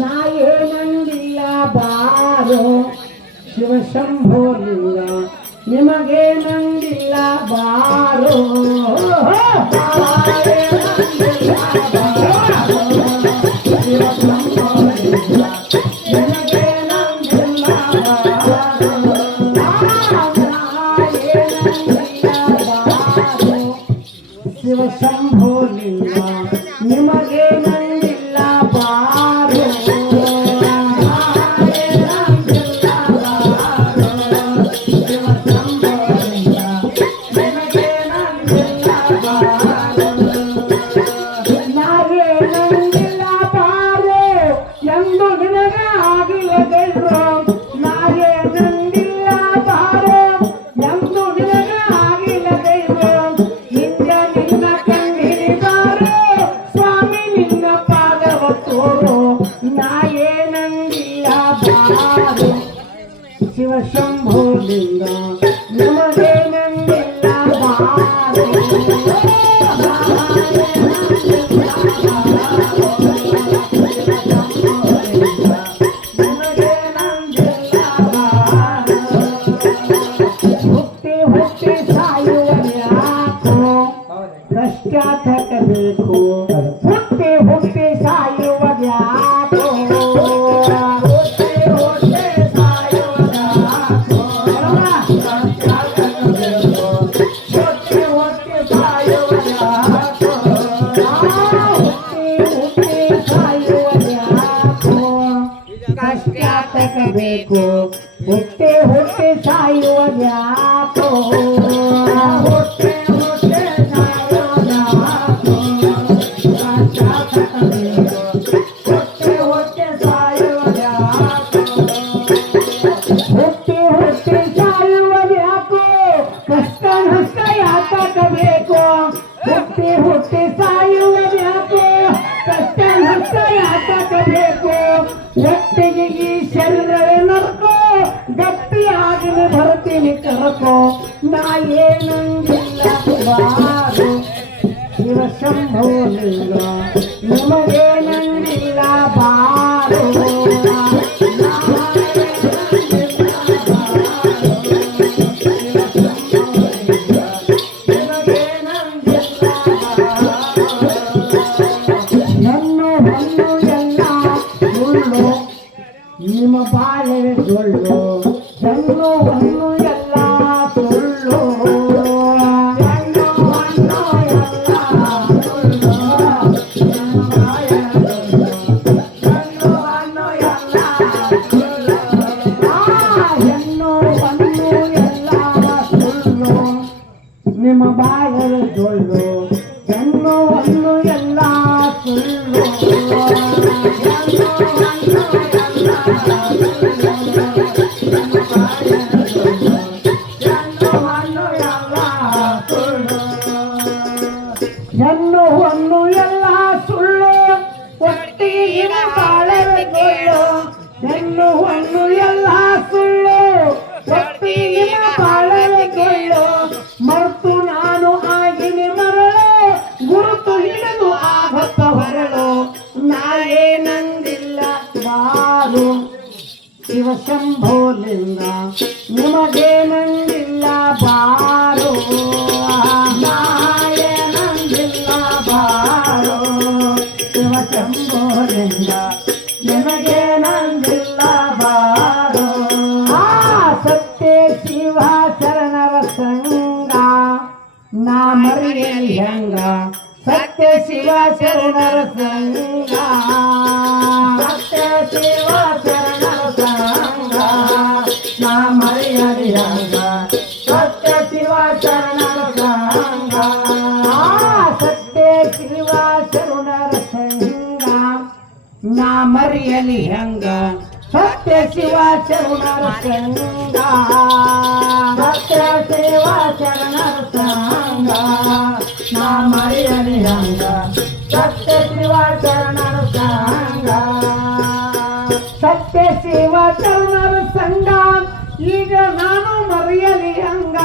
ನಾ ಏನಂದಿಲ್ಲ ಬಾರೋ ಶಿವಶಂಭೋಲಿಂಗ ನಿಮಗೆ ನಂದಿಲ್ಲ ಬಾರೋ ಶಿವಶಂಭೋಲಿಂಗ ನಿಮಗೆ ನಂದಿಲ್ಲ ಬಾರೋ ಶಿವಶಂಭೋಲಿಂಗ ನಿಮಗೆ ನಂದಿಲ್ಲ ಬಾರೋ ಹುಟ್ಟಿ ಹುಟ್ಟಿ ಸಾಯುವನ್ಯಾಕೋ ಕಷ್ಟ ತಕ್ಕಬೇಕು ಹುಟ್ಟಿ ಹುಟ್ಟಿ ಸಾಯುವನ್ಯಾಕೋ ಬೇಕು ಹುಟ್ಟೆ ಹುಟ್ಟೆ ಸಾಯುವುದ್ಯಾಕೋ ಹುಟ್ಟೆ ಹುಟ್ಟೆ ಸಾಯುವುದ್ಯಾಕೋ ಹುಟ್ಟೆ ಹುಟ್ಟೆ ಸಾಯುವುದ್ಯಾಕೋ ಹುಟ್ಟೆ ಹುಟ್ಟೆ ಸಾಯುವುದ್ಯಾಕೋ ಕಷ್ಟ ನಷ್ಟ ಯಾತಕಬೇಕು ಹುಟ್ಟೆ ಹುಟ್ಟೆ ಸಾಯುವುದ್ಯಾಕೋ ಕಷ್ಟ ನಷ್ಟ ಯಾತಕಬೇಕು ಒಟ್ಟಿಗೆ ಈ ಶರೀರವೇ ನರಕೋ ಗಟ್ಟಿಯಾಗಿ ಬರ್ತೀನಿ ಕರಕೋ ನಾ ಏನಂಗಿಲ್ಲ ಬಾರೋ ಶಿವಶಂಭೋಲಿಂಗ ನಿಮಗೆ ನಂಗಿಲ್ಲ ಬಾರೋ ನಿಮ್ಮ ಬಾಳೆ ಸುಳ್ಳು ಹೆಣ್ಣು ಹಣ್ಣು ಎಲ್ಲ ಸುಳ್ಳು ಹೆಣ್ಣು ಹಣ್ಣು ಎಲ್ಲ ಸುಳ್ಳು ಹೆಣ್ಣು ಹಣ್ಣು ಎಲ್ಲ ಸುಳ್ಳು ಹೆಣ್ಣು ಹಣ್ಣು ಎಲ್ಲ ಸುಳ್ಳು ನಿಮ್ಮ ಬಾಳೆ ಸುಳ್ಳು ಹೆಣ್ಣು ಹಣ್ಣು ಎಲ್ಲ ಸುಳ್ಳು ಹೆಣ್ಣು ಹಣ್ಣು ಎಲ್ಲ ಸುಳ್ಳು ಒಟ್ಟಿಗೆ ಬಾಳವೆಗೊಳ್ಳು ಹೆಣ್ಣು ಹಣ್ಣು ಎಲ್ಲ ಸುಳ್ಳು ಒಟ್ಟಿಗೆ ಬಾಳವೆಗೊಳ್ಳು ಮರೆತು ನಾನು ಆಗಿನಿ ಮರಳು ಗುರುತು ಹಿಡಿದು ಆಗತ್ತ ಹೊರಳು ನಾಳೆ ನಂದಿಲ್ಲ ಬಾರು ಶಿವಶಂಭೋಲಿಂಗ ನಿಮಗೆ ನಂದಿಲ್ಲ ಬಾರೋ ನಾಳೆ ನಂದಿಲ್ಲ ಬಾರೋ ಶಿವಶಂಭೋಲಿಂಗ ನಿಮಗೆ ನಂದಿಲ್ಲ ಬಾರೋ ಸತ್ಯ ಶಿವ ಶರಣರ ಸಂಗ ನಾ ಮರೆಯಲಿ ಹಂಗ ಸತ್ಯ ಶಿವ ಶರಣರ ಸಂಗ ಸತ್ಯ ಶಿವ ಶರಣರ ಸಂಗ ನಾ ಮರೆಯಲಿ ಹಂಗ ಸತ್ಯ ಶಿವ ಶರಣರ ಸಂಗ ಸತ್ಯ ಶಿವ ಶರಣರ ಸಂಗ ನಾ ಮರೆಯಲಿ ಹಂಗ ಸತ್ಯ ಶಿವ ಶರಣರ ಸಂಗ ಸತ್ಯ ಶಿವ ಶರಣರ ಸಂಗ ನಾ ಮರೆಯಲಿ ಹಂಗ ಸತ್ಯ ಶಿವ ಶರಣರ ಸಂಗ ಸತ್ಯ ಶಿವ ಶರಣರ ಸಂಗ ಈಗ ನಾನು ಮರೆಯಲಿ ಹಂಗ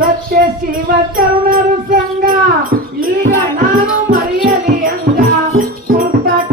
ಸತ್ಯ ಶಿವ ಶರಣರ ಸಂಗ ಈಗ ನಾನು ಮರೆಯಲಿ ಹಂಗ ಪುಸ್ತಕ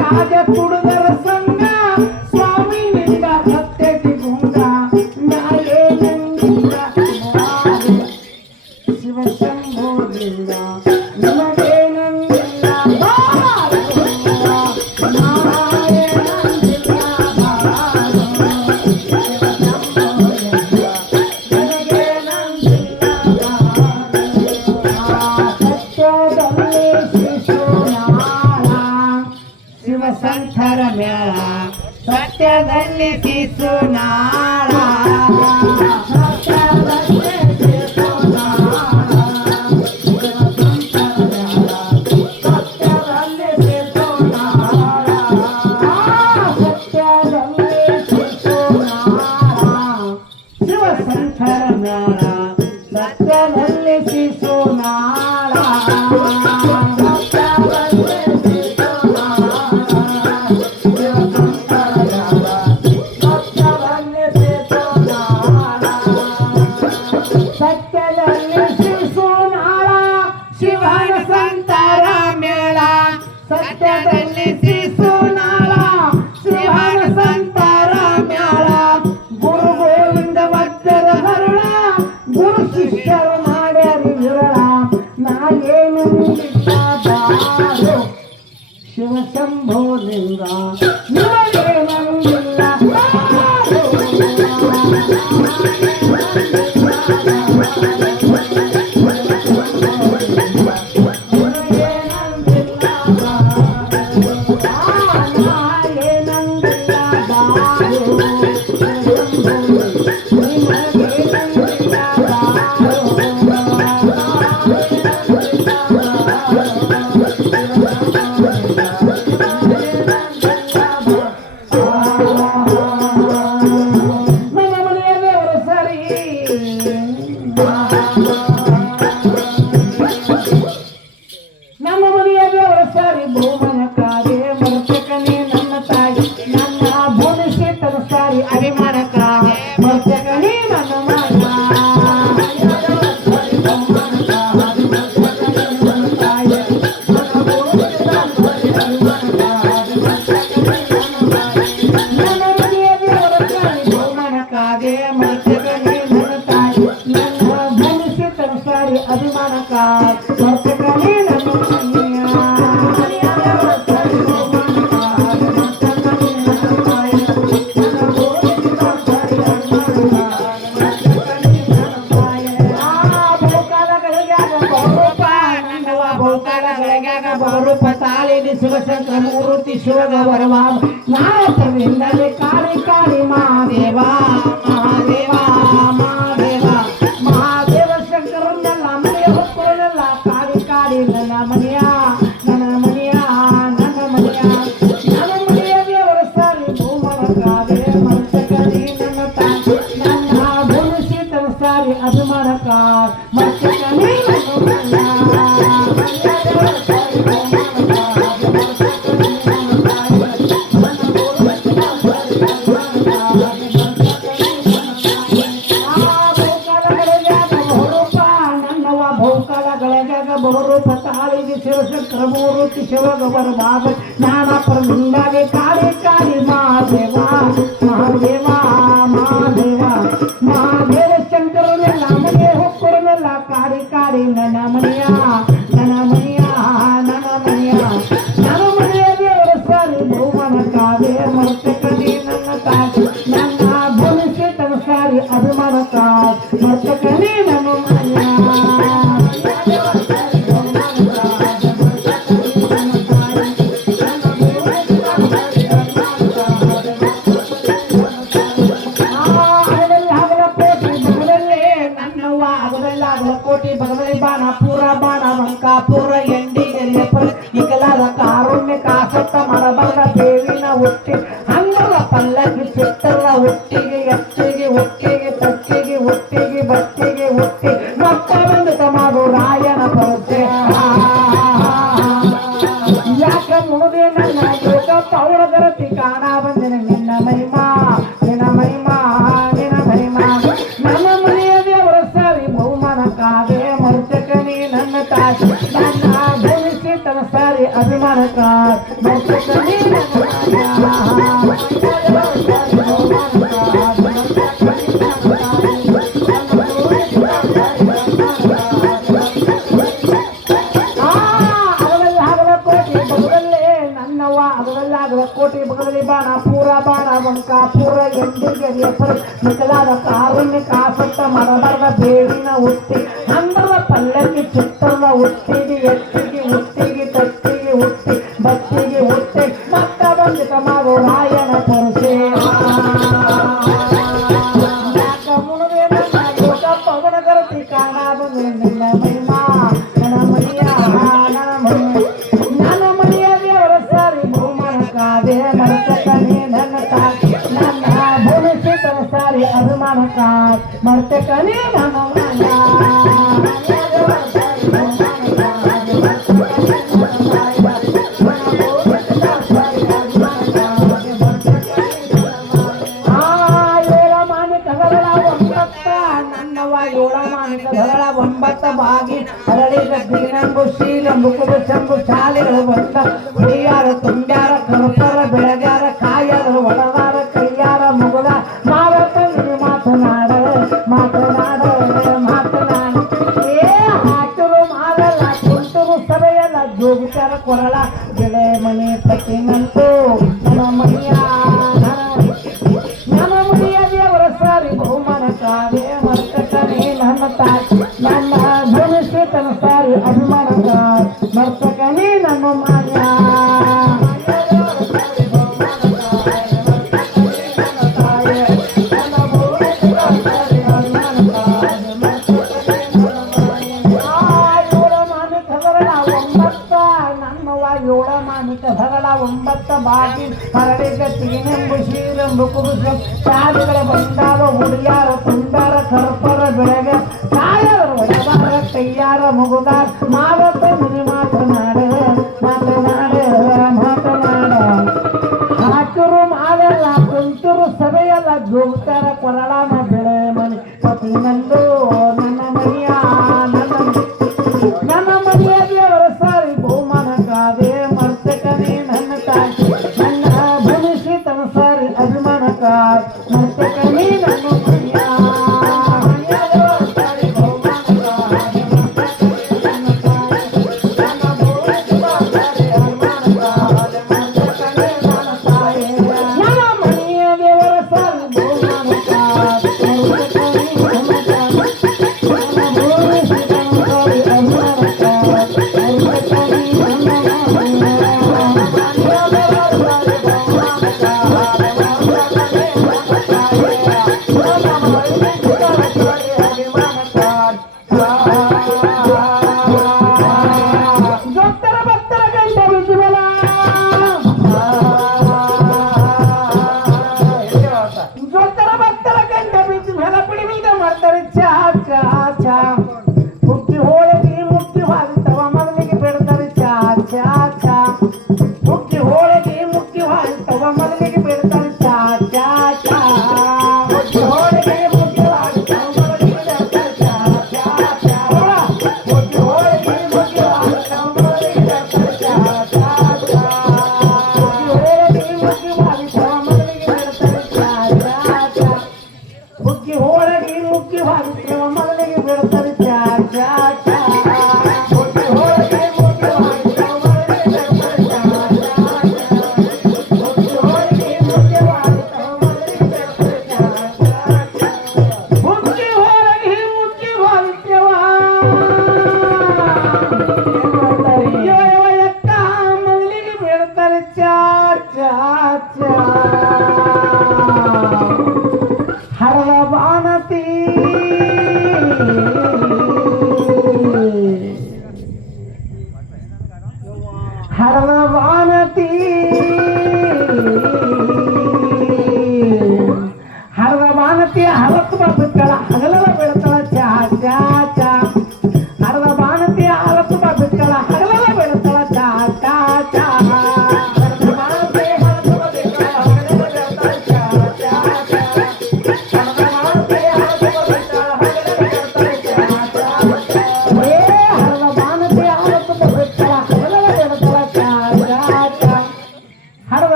ಸಂತರ ಮೇಳ ಸತ್ಯದಲ್ಲಿ ಶಿಶುನಾಳ ಸತ್ಯದಲ್ಲಿ ಶಿಶುನಾಳ ಸತ್ಯದಲ್ಲಿ ಶಿಶುನಾಳ ಶಿವನ ಸಂತರ ಮೇಳ ಸತ್ಯದಲ್ಲಿ ಶಿಶುನಾಳ ಶಿವನ ಸಂತರ ಮೇಳ ಗುರು ಗೋವಿಂದ ಭಕ್ತರ ಹರಳ ಗುರು ಶಿಷ್ಯರು ಮಾಡ್ಯಾರಿ ವಿರಳ ನಾಗೇನು ಶಿವ ಶಂಭೋ ಲಿಂಗ ನಿಮಗೇನಂಗಿಲ್ಲ ನಮ್ಮ ಮನೆಯ ದೇವರ ಸಾರಿ ಬಹುಮನ ಕಾದೆ ಮರ್ತಕನೇ ನನ್ನ ತಾಯಿ ನನ್ನ ಭೂಮಿಸಿ ತನ ಸಾರಿ ಅಭಿಮಾನಕ ಮರ್ತಕನೇ ನನ್ನ ಮಾಯ ನನ್ನ ಮನೆಯ ದೇವರ ಸಾರಿ ಬಹುಮನ ಕಾದೆ ಮರ್ತಕನೇ ನನ್ನ ತಾಯಿ ನನ್ನ ಭೂಮಿಸಿ ತನ ಸಾರಿ ಅಭಿಮಾನಕ ಮರ್ತಕನೇ ಬಹುರೂಪ ತಾಳಿನಿ ಶಿವಶಂಕರ ಮೂರ್ತಿ ಶಿವಗೌರವ ನಾಯಕರಿಂದಲೇ ಕಾಳಿ ಕಾಳಿ ಮಹಾದೇವ ಮಹಾದೇವ ಮಹಾದೇವ ಮಹಾದೇವ ಶಂಕರನ್ನೆಲ್ಲ ಮನೆಯ ಹೊಕ್ಕಳನ್ನೆಲ್ಲ ಕಾಳಿ ಕಾಳಿ ನನ್ನ ಮನೆಯ ನನ್ನ ಮನೆಯ ನನ್ನ ಮನೆಯ ನನ್ನ ಮನೆಯ ದೇವರ ಸಾರಿ ಭೂಮನ ಕಾದೆ ಮರ್ತಕನೇ ನನ್ನ ತಾಯಿ ನನ್ನ ಭೂಮಿಸಿ ತನ ಸಾರಿ ಅಭಿಮಾನಕ ಮರ್ತಕನೇ ನನ್ನ ಬಹುರೂಪ ತಾಳಿಗೆ ಶಿವಶಂಕರ ಮೂರ್ತಿ ಶಿವಗೌರ ಬಾಬ ಜ್ಞಾನ ಪರಮಿಂದಾಗೆ ಕಾಳಿ ಕಾಳಿ ಮಹಾದೇವ ಮಹಾದೇವ ಮಹಾದೇವ ಮಹಾದೇವ ಶಂಕರನೆಲ್ಲ ಮನೆಯ ಹೊಕ್ಕರನೆಲ್ಲ ಕಾಳಿ ಕಾಳಿ ನನ್ನ ಮನೆಯ ನನ್ನ ಮನೆಯ ನನ್ನ ಮನೆಯ ನನ್ನ ಮನೆಯ ದೇವರ ಸಾರಿ ಬಹುಮನ ಕಾದೆ ಮರ್ತಕನೇ ನನ್ನ ತಾಯಿ ನನ್ನ ಭೂಮಿಸಿ ತನ ಸಾರಿ ಅಭಿಮಾನಕ ಮರ್ತಕನೇ ನನ್ನ ಮನೆಯ ಕೋಟಿ ಬಗದಲಿ ಬಾಣ ಪೂರ ಬಾಣ ಮಂಕಾಪುರ ಎಂಡಿಗೆರೆ ಇಕಲಾದ ಕಾರುಣ್ಯ ಕಾಸತ್ತ ಮರಬಲ್ಲ ದೇವಿನ ಹುಟ್ಟಿ ಹಂಗಲ ಪಲ್ಲಕ್ಕಿ ಚಿತ್ತಲ್ಲ ಹುಟ್ಟಿಗೆ ಎತ್ತಿಗೆ ಹುಟ್ಟಿಗೆ ತಕ್ಕಿಗೆ ಹುಟ್ಟಿಗೆ ಬಟ್ಟಿಗೆ ಹುಟ್ಟಿ ಮಕ್ಕ ಬಂದು ತಮಾಡು ರಾಯನ ಪರತೆ ಯಾಕ ಮುಳುದೆ ನನ್ನ ಜೋಗಪ್ಪ ಅವರ ಗರತಿ ಕಾಣ ಬಂದಿನ ನಿನ್ನ ಮಹಿಮಾ ನಿನ್ನ ಮಹಿಮಾ ನಿನ್ನ ಮಹಿಮಾ ನನ್ನ ಮನೆಯ ದೇವರ ಸಾರಿ ಬಹುಮಾನ ಕಾದೆ ಮರ್ತಕನೇ ನನ್ನ ತಾಯಿ ನನ್ನ ಭೂಮಿಸಿ ತನ ಸಾರಿ ಅಭಿಮಾನಕ ಮರ್ತಕನೇ ಕೋಟಿ ಬಗದಲ್ಲಿ ಬಾಣ ಪೂರ ಬಾಣ ಮಂಕಾಪುರ ಎಂಡಿಗೆರೆ ಮಿಕಲಾದ ಕಾರುಣ್ಯ ಕಾಸತ್ತ ಮರಬರದ ಬೇವಿನ ಹುಟ್ಟಿ ಹಂಬಲ ಪಲ್ಲಕ್ಕಿ ಚಿತ್ತದ ಹುಟ್ಟಿಗೆ ಎತ್ತಿಗೆ ಹುಟ್ಟಿಗೆ ತಟ್ಟಿಗೆ ಹುಟ್ಟಿ ಬತ್ತಿಗೆ ಹುಟ್ಟಿ ಮತ್ತ ಬಂದಿತ ಮಾರು ರಾಯನ ಪೊರಸೆ ಪವನ ಕರತಿ ಕಾಣ ಬಂದಿಲ್ಲ ಮಹಿಮಾ ನನ್ನ ಮನೆಯ ದೇವರ ಸಾರಿ ಬಹುಮಾನ ಕಾದೆ ಮರ್ತಕನೇ ನನ್ನ ತಾಯಿ ನನ್ನ ಭೂಮಿಸಿತನ ಸಾರಿ ಅಭಿಮಾನ ಕಾದ್ ಮರ್ತಕನೇ ನನ್ನ ಒಂಬತ್ತ ಬಾಗಿ ಹರಳಿದ ದಿನಂಬು ಶ್ರೀರಂಬು ಕುಬಸಂಬು ಶಾಲೆಗಳು ಬಂದ ಹುಡಿಯಾರ ತುಂಬ್ಯಾರ ಕರುಪರ ಬೆಳಗಾರ ಕಾಯಾರ ಒಳಗಾರ ಕೈಯಾರ ಮುಗುದ ಮಾವತ ಮಾತನಾಡ ಏ ಹಾಕರು ಮಾಡಲ್ಲ ಕುಂತರು ಸಭೆಯಲ್ಲ ಜೋಗಿಚಾರ ಕೊರಳ ಬೆಳೆ ಮನೆ ಪಟ್ಟಿನಂತೂ ನನ್ನ ಮನೆಯ ದೇವರ ಸಾರಿ ಬಹುಮಾನ ಕಾವೆ ಮರ್ತಕನೇ ನನ್ನ ತಾಯಿ ನನ್ನ ಭೂಮಿಸಿತನ ಸಾರಿ ಅಭಿಮಾನ ಮರ್ತಕನೇ ನಮ್ಮ ಮಾನ್ಯ ಒಂಬತ್ತ ಬಾಗಿ ಹರಡಿದ ತೀನೆಂಬು ಶ್ರೀರಂಬು ಕುಬುಸು ಶಾಲೆಗಳ ಬಂದಾರ ಹುಡಿಯಾರ ತುಂಡಾರ ಕರ್ಪರ ಬೆಳಗ ಕಾಯರ ಒಡಬಾರ ಕೈಯಾರ ಮುಗುದಾರ ಮಾವತ್ತ ಮುನಿ ಮಾತನಾಡ ಹಾಕರು ಮಾಡಲ್ಲ ಕುಂತರು ಸಭೆಯಲ್ಲ ಜೋಗ್ತಾರ ಕೊರಳನ ಬೆಳೆ ಮನೆ ಪತಿ ನಂದು ನನ್ನ ಮನೆಯ ದೇವರ ಸಾರಿ ಬಹುಮಾನ ಕಾದೆ ಮರ್ತಕನೇ ನನ್ನ ತಾಯಿ ನನ್ನ ಭವಿಷ್ಯತನ ಸಾರಿ ಅಭಿಮಾನ ಕಾದ್ ಮರ್ತಕನೇ ನನ್ನ ಮನೆಯ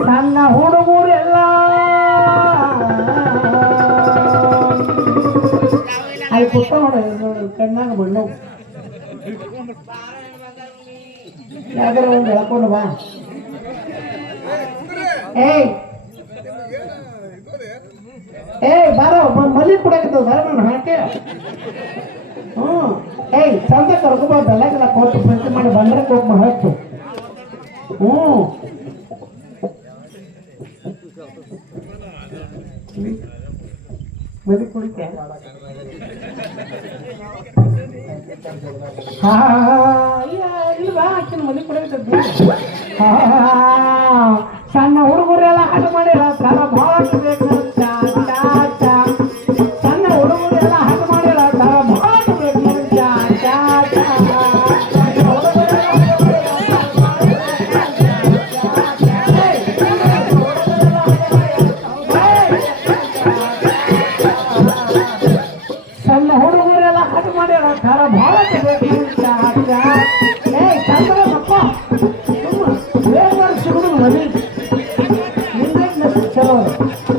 ಸಣ್ಣ ಹುಡುಗರೆಲ್ಲ ಅಲ್ಲಿ ಕೂತ ನೋಡಿ ಕಣ್ಣಾಗ ಮಣ್ಣು ಯಾವ್ದಾರ ಒಂದು ಹೇಳ್ಕೊಂಡು ಬಾ ಏಯ್ ಬಾರೋ ಮಲ್ಲಿ ಕುಡಿಯಾಕತ್ತದ ನಾನು ಹಾಕೆ ಏಯ್ ಚಂದ ಕರ್ಕೊಬಾರ್ದು ಎಲ್ಲ ಕೊಟ್ಟು ಪ್ರಿಂಟ್ ಮಾಡಿ ಬಂದ್ರೆ ಹೋಗಿ ಹತ್ತು ಮದಿ ಕುಡಿಕೆ ಇಲ್ವಾ ಆಕಿನ ಮದಿ ಕುಡಿಯಕತ್ತದ ಸಣ್ಣ ಹುಡುಗರೆಲ್ಲ ಆಟ ಮಾಡಿರ ಸಾಲ ಭಾಳ ಬೇಕು ಸಣ್ಣ ಹುಡುಗರೆಲ್ಲ ಆಟ ಮಾಡಿರ ಸಾಲ ಭಾಳ ಬೇಕು ಸಣ್ಣ ಹುಡುಗರೆಲ್ಲ ಆಟ ಮಾಡ್ಯಾರ ಸಾಲ ಭಾಳ ಬೇಕು ಚಂದ್ರಪ್ಪ ಹುಡುಗ ಮದಿ ಚಲೋ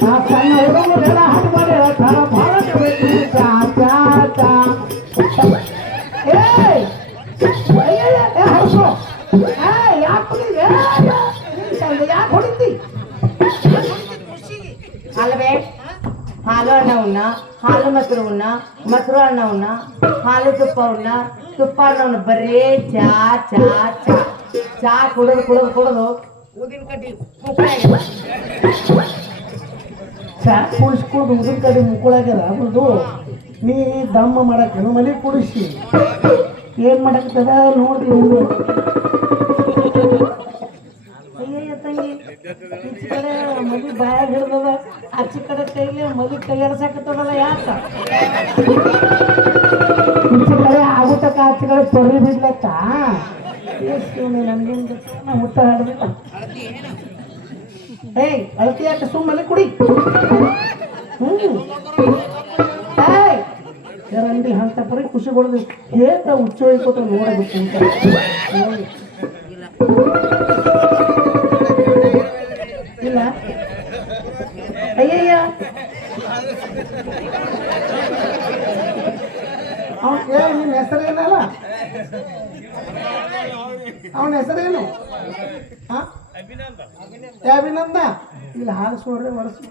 ಆ ಸಣ್ಣ ಹುಡುಗರೆಲ್ಲ ಹಾಡು ಮಾಡ್ಯಾರ ಸಾಲ ಭಾಳ ಬೇಕು ಯಾಕೆ ಹೊಡಿತಿ ಅಲ್ವೇ ಹಾಲು ಅನ್ನವನ್ನ ಹಾಲು ಮೊಸರವನ್ನ ಮೊಸರು ಅನ್ನವನ್ನ ಹಾಲು ತುಪ್ಪವನ್ನ ತುಪ್ಪ ಅನ್ನವನ್ನ ಬರೇ ಚಾ ಚಾ ಚಾ ಚಾ ಕುಡಿದು ಕುಡಿದು ಕುಡಿದು ಊದಿನ ಕಡ್ಡಿ ಚಾ ಕುಡಿಸ್ಕೊಂಡು ಉದಿನ ಕಡೆ ಮುಕ್ಕಳಾಗ್ಯದ ಅದು ನೀ ದಮ್ಮ ಮಾಡಕ್ಕೇನು ಮನೆ ಕುಡಿಸಿ ಏನ್ ಮಾಡಕ್ತದ ನೋಡ್ರಿ ಅಯ್ಯಯ್ಯ ತಂಗಿ ಈಚೆ ಕಡೆ ಮದಿ ಬಾಯಾಗ ಹಿಡ್ದದ ಆಚೆ ಕಡೆ ಕೈಲಿ ಮದಿ ಕೈಯಾಡ್ಸಾಕತ್ತದಲ್ಲ ಯಾಕ ಈಚೆ ಕಡೆ ಆಗುತ್ತಕ ಆಚೆ ಕಡೆ ತೊರಿ ಬಿಡ್ಲತ್ತ ಎಷ್ಟು ನಮ್ಗೇನ್ ನಾ ಮುಟ್ಟ ಹಾಡ್ದಿಲ್ಲ ಏಯ್ ಅಳತಿ ಯಾಕೆ ಸುಮ್ಮನೆ ಕುಡಿ ಯಾರಂದಿ ಅಂತ ಪರಿ ಖುಷಿ ಕೊಡೋದು ಏತ ಹುಚ್ಚು ಹೋಯ್ಕೋತ ನೋಡಬೇಕು ಅಂತ ಇಲ್ಲ ಅಯ್ಯಯ್ಯ ನಿನ್ನ ಹೆಸರೇನಲ್ಲ ಅವನ ಹೆಸರೇನು ಅಭಿನಂದ ಇಲ್ಲ ಹಾಲು ಸೋಡ್ರೆ ಒಡಸು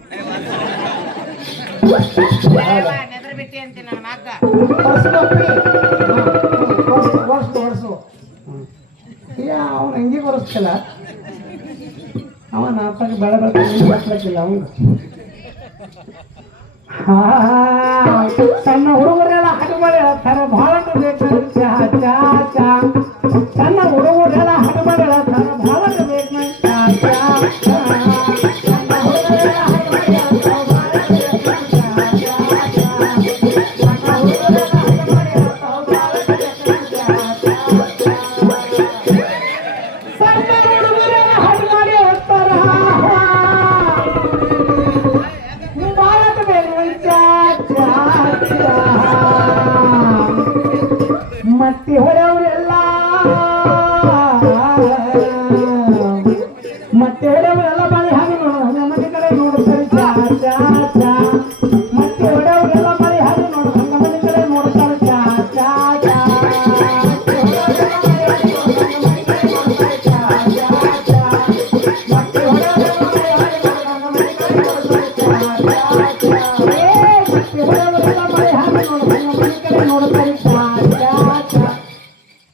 ಒರ್ಸು ಅವನು ಹೆಂಗೆ ಒರೆಸ್ತಿಲ್ಲ ಅವ ನಾಲ್ಕಾಗಿ ಬೆಳೆ ಬೆಳಕಿಲ್ಲ ಅವನು ಸಣ್ಣ ಹುಡುಗರೆಲ್ಲ ಹಾಡು ಮಾಡಿ ಹೇಳ್ತಾರೆ ಭಾಳ ಬೇಕು ಚಾ ಚಾ ಚಾ ಸಣ್ಣ ಹುಡುಗರೆಲ್ಲ ಹಾಡು ಮಾಡಿ ಹೇಳ್ತಾರೆ ಭಾಳ ಬೇಕು ಚಾ ಚಾ ಸಣ್ಣ ಹುಡುಗರೆಲ್ಲ ಹಾಡು ಮಾಡಿ ಮಟ್ಟಿ ಹೊಡೆಯವರೆಲ್ಲ ಮಟ್ಟಿ ಹೊಡೆಯವರೆಲ್ಲ ಬಳಿ ಹಾಗೆ ನೋಡು ಮನೆ ಕಡೆ ನೋಡ್ತಾರೆ ಚಾ ಚಾ ಚಾ ಮಟ್ಟಿ ಹೊಡೆಯವರೆಲ್ಲ ಬಳಿ ಹಾಗೆ ನೋಡು ಮನೆ ಕಡೆ ನೋಡ್ತಾರೆ ಚಾ ಚಾ ಚಾ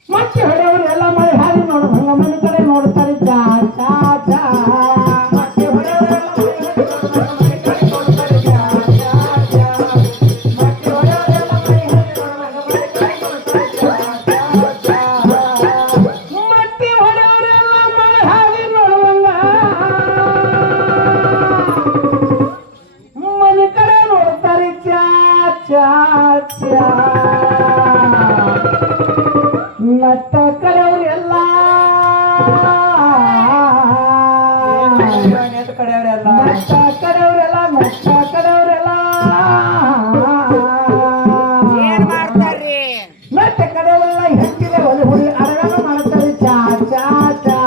ಮತ್ತೆ ಹೊಡೆಯವರೆಲ್ಲ ಮಳೆ ಹಾಗೆ ನೋಡು ಹಂಗ ಮನೆ ಕಡೆ ನೋಡ್ತಾರೆ ಚಾ ಚಾ ಚಾ ಮತ್ತೆ ಹೊಡೆಯವರೆಲ್ಲ ನೋಡ್ತಾರೆ ಚಾ ಚಾ ಚಾ ಮತ್ತೆ ಹೊಡೆಯವರೆಲ್ಲ ಮಳೆ ಹಾಗೆ ನೋಡುವಂಗ ಮನೆ ಕಡೆ ನೋಡ್ತಾರೆ ಚಾ ಚಾ ಚಾ ನಟ್ಟ ಕಡೆಯವರೆಲ್ಲ ನಟ್ಟ ಕಡೆಯವರೆಲ್ಲ ಏನ್ ಮಾಡ್ತಾರ್ರಿ ನಟ್ಟ ಕಡೆಯವರೆಲ್ಲ ಹೆಂಡಿಗೆ ಒಲೆ ಹುಡಿ ಅರಗನ ಮಾಡ್ತಾರೆ ಚಾ ಚಾ ಚಾ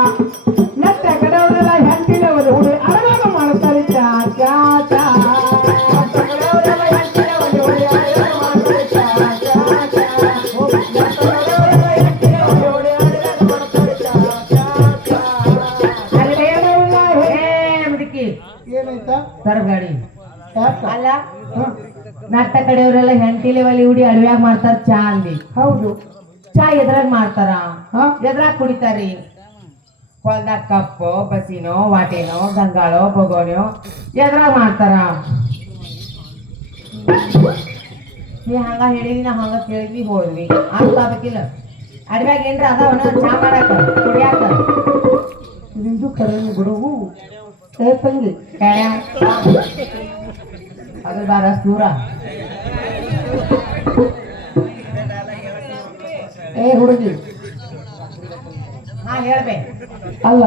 ನಟ್ಟ ಕಡೆಯವರೆಲ್ಲ ಹೆಂಡಿಗೆ ಒಲೆ ಹುಡಿ ಅರಗನ ಮಾಡ್ತಾರೆ ಚಾ ಚಾ ಚಾ ನಟ್ಟ ಕಡೆಯವರೆಲ್ಲ ಹೆಂಡಿಗೆ ಒಲೆ ಹುಡಿ ಅರಗನ ಮಾಡ್ತಾರೆ ಚಾ ಏನಾಯ್ತಾ ಸರ್ಫ್ ಗಾಡಿ ಯಾಕ ಅಲ್ಲ ನಟ್ಟ ಕಡೆಯವರೆಲ್ಲ ಹೆಂಟಿಲಿ ಒಲಿ ಹುಡಿ ಅಡವ್ಯಾಗ ಮಾಡ್ತಾರ ಚಾ ಅಂದಿ ಹೌದು ಚಾ ಎದ್ರಾಗ ಮಾಡ್ತಾರ ಹಾ ಎದ್ರಾಗ ಕುಡಿತಾರಿ ಹೊಲ್ದಾಗ ಕಪ್ಪು ಬಸಿನೋ ವಾಟೆನೋ ಗಂಗಾಳೋ ಬೊಗೋನೋ ಎದ್ರಾಗ ಮಾಡ್ತಾರ ನೀ ಹಂಗ ಹೇಳಿದ್ವಿ ನಾ ಹಂಗ ಕೇಳಿದ್ವಿ ಹೋದ್ವಿ ಅಂತ ಅದಕ್ಕಿಲ್ಲ ಅಡ್ವ್ಯಾಗ ಏನ್ರ ಅದಾವನ ಚಾ ಮಾಡಾಕ ಕುಡಿಯಾಕ ನಿಂದು ಕರೆಯನ್ನು ಬಿಡುವು ಏ ತಂಗಿ ಕ್ಯಾಳ್ಯ ಅದು ಬಾರ ಸೂರ ಏ ಹುಡುಗಿ ಹಾ ಹೇಳ್ಬೇ ಅಲ್ಲ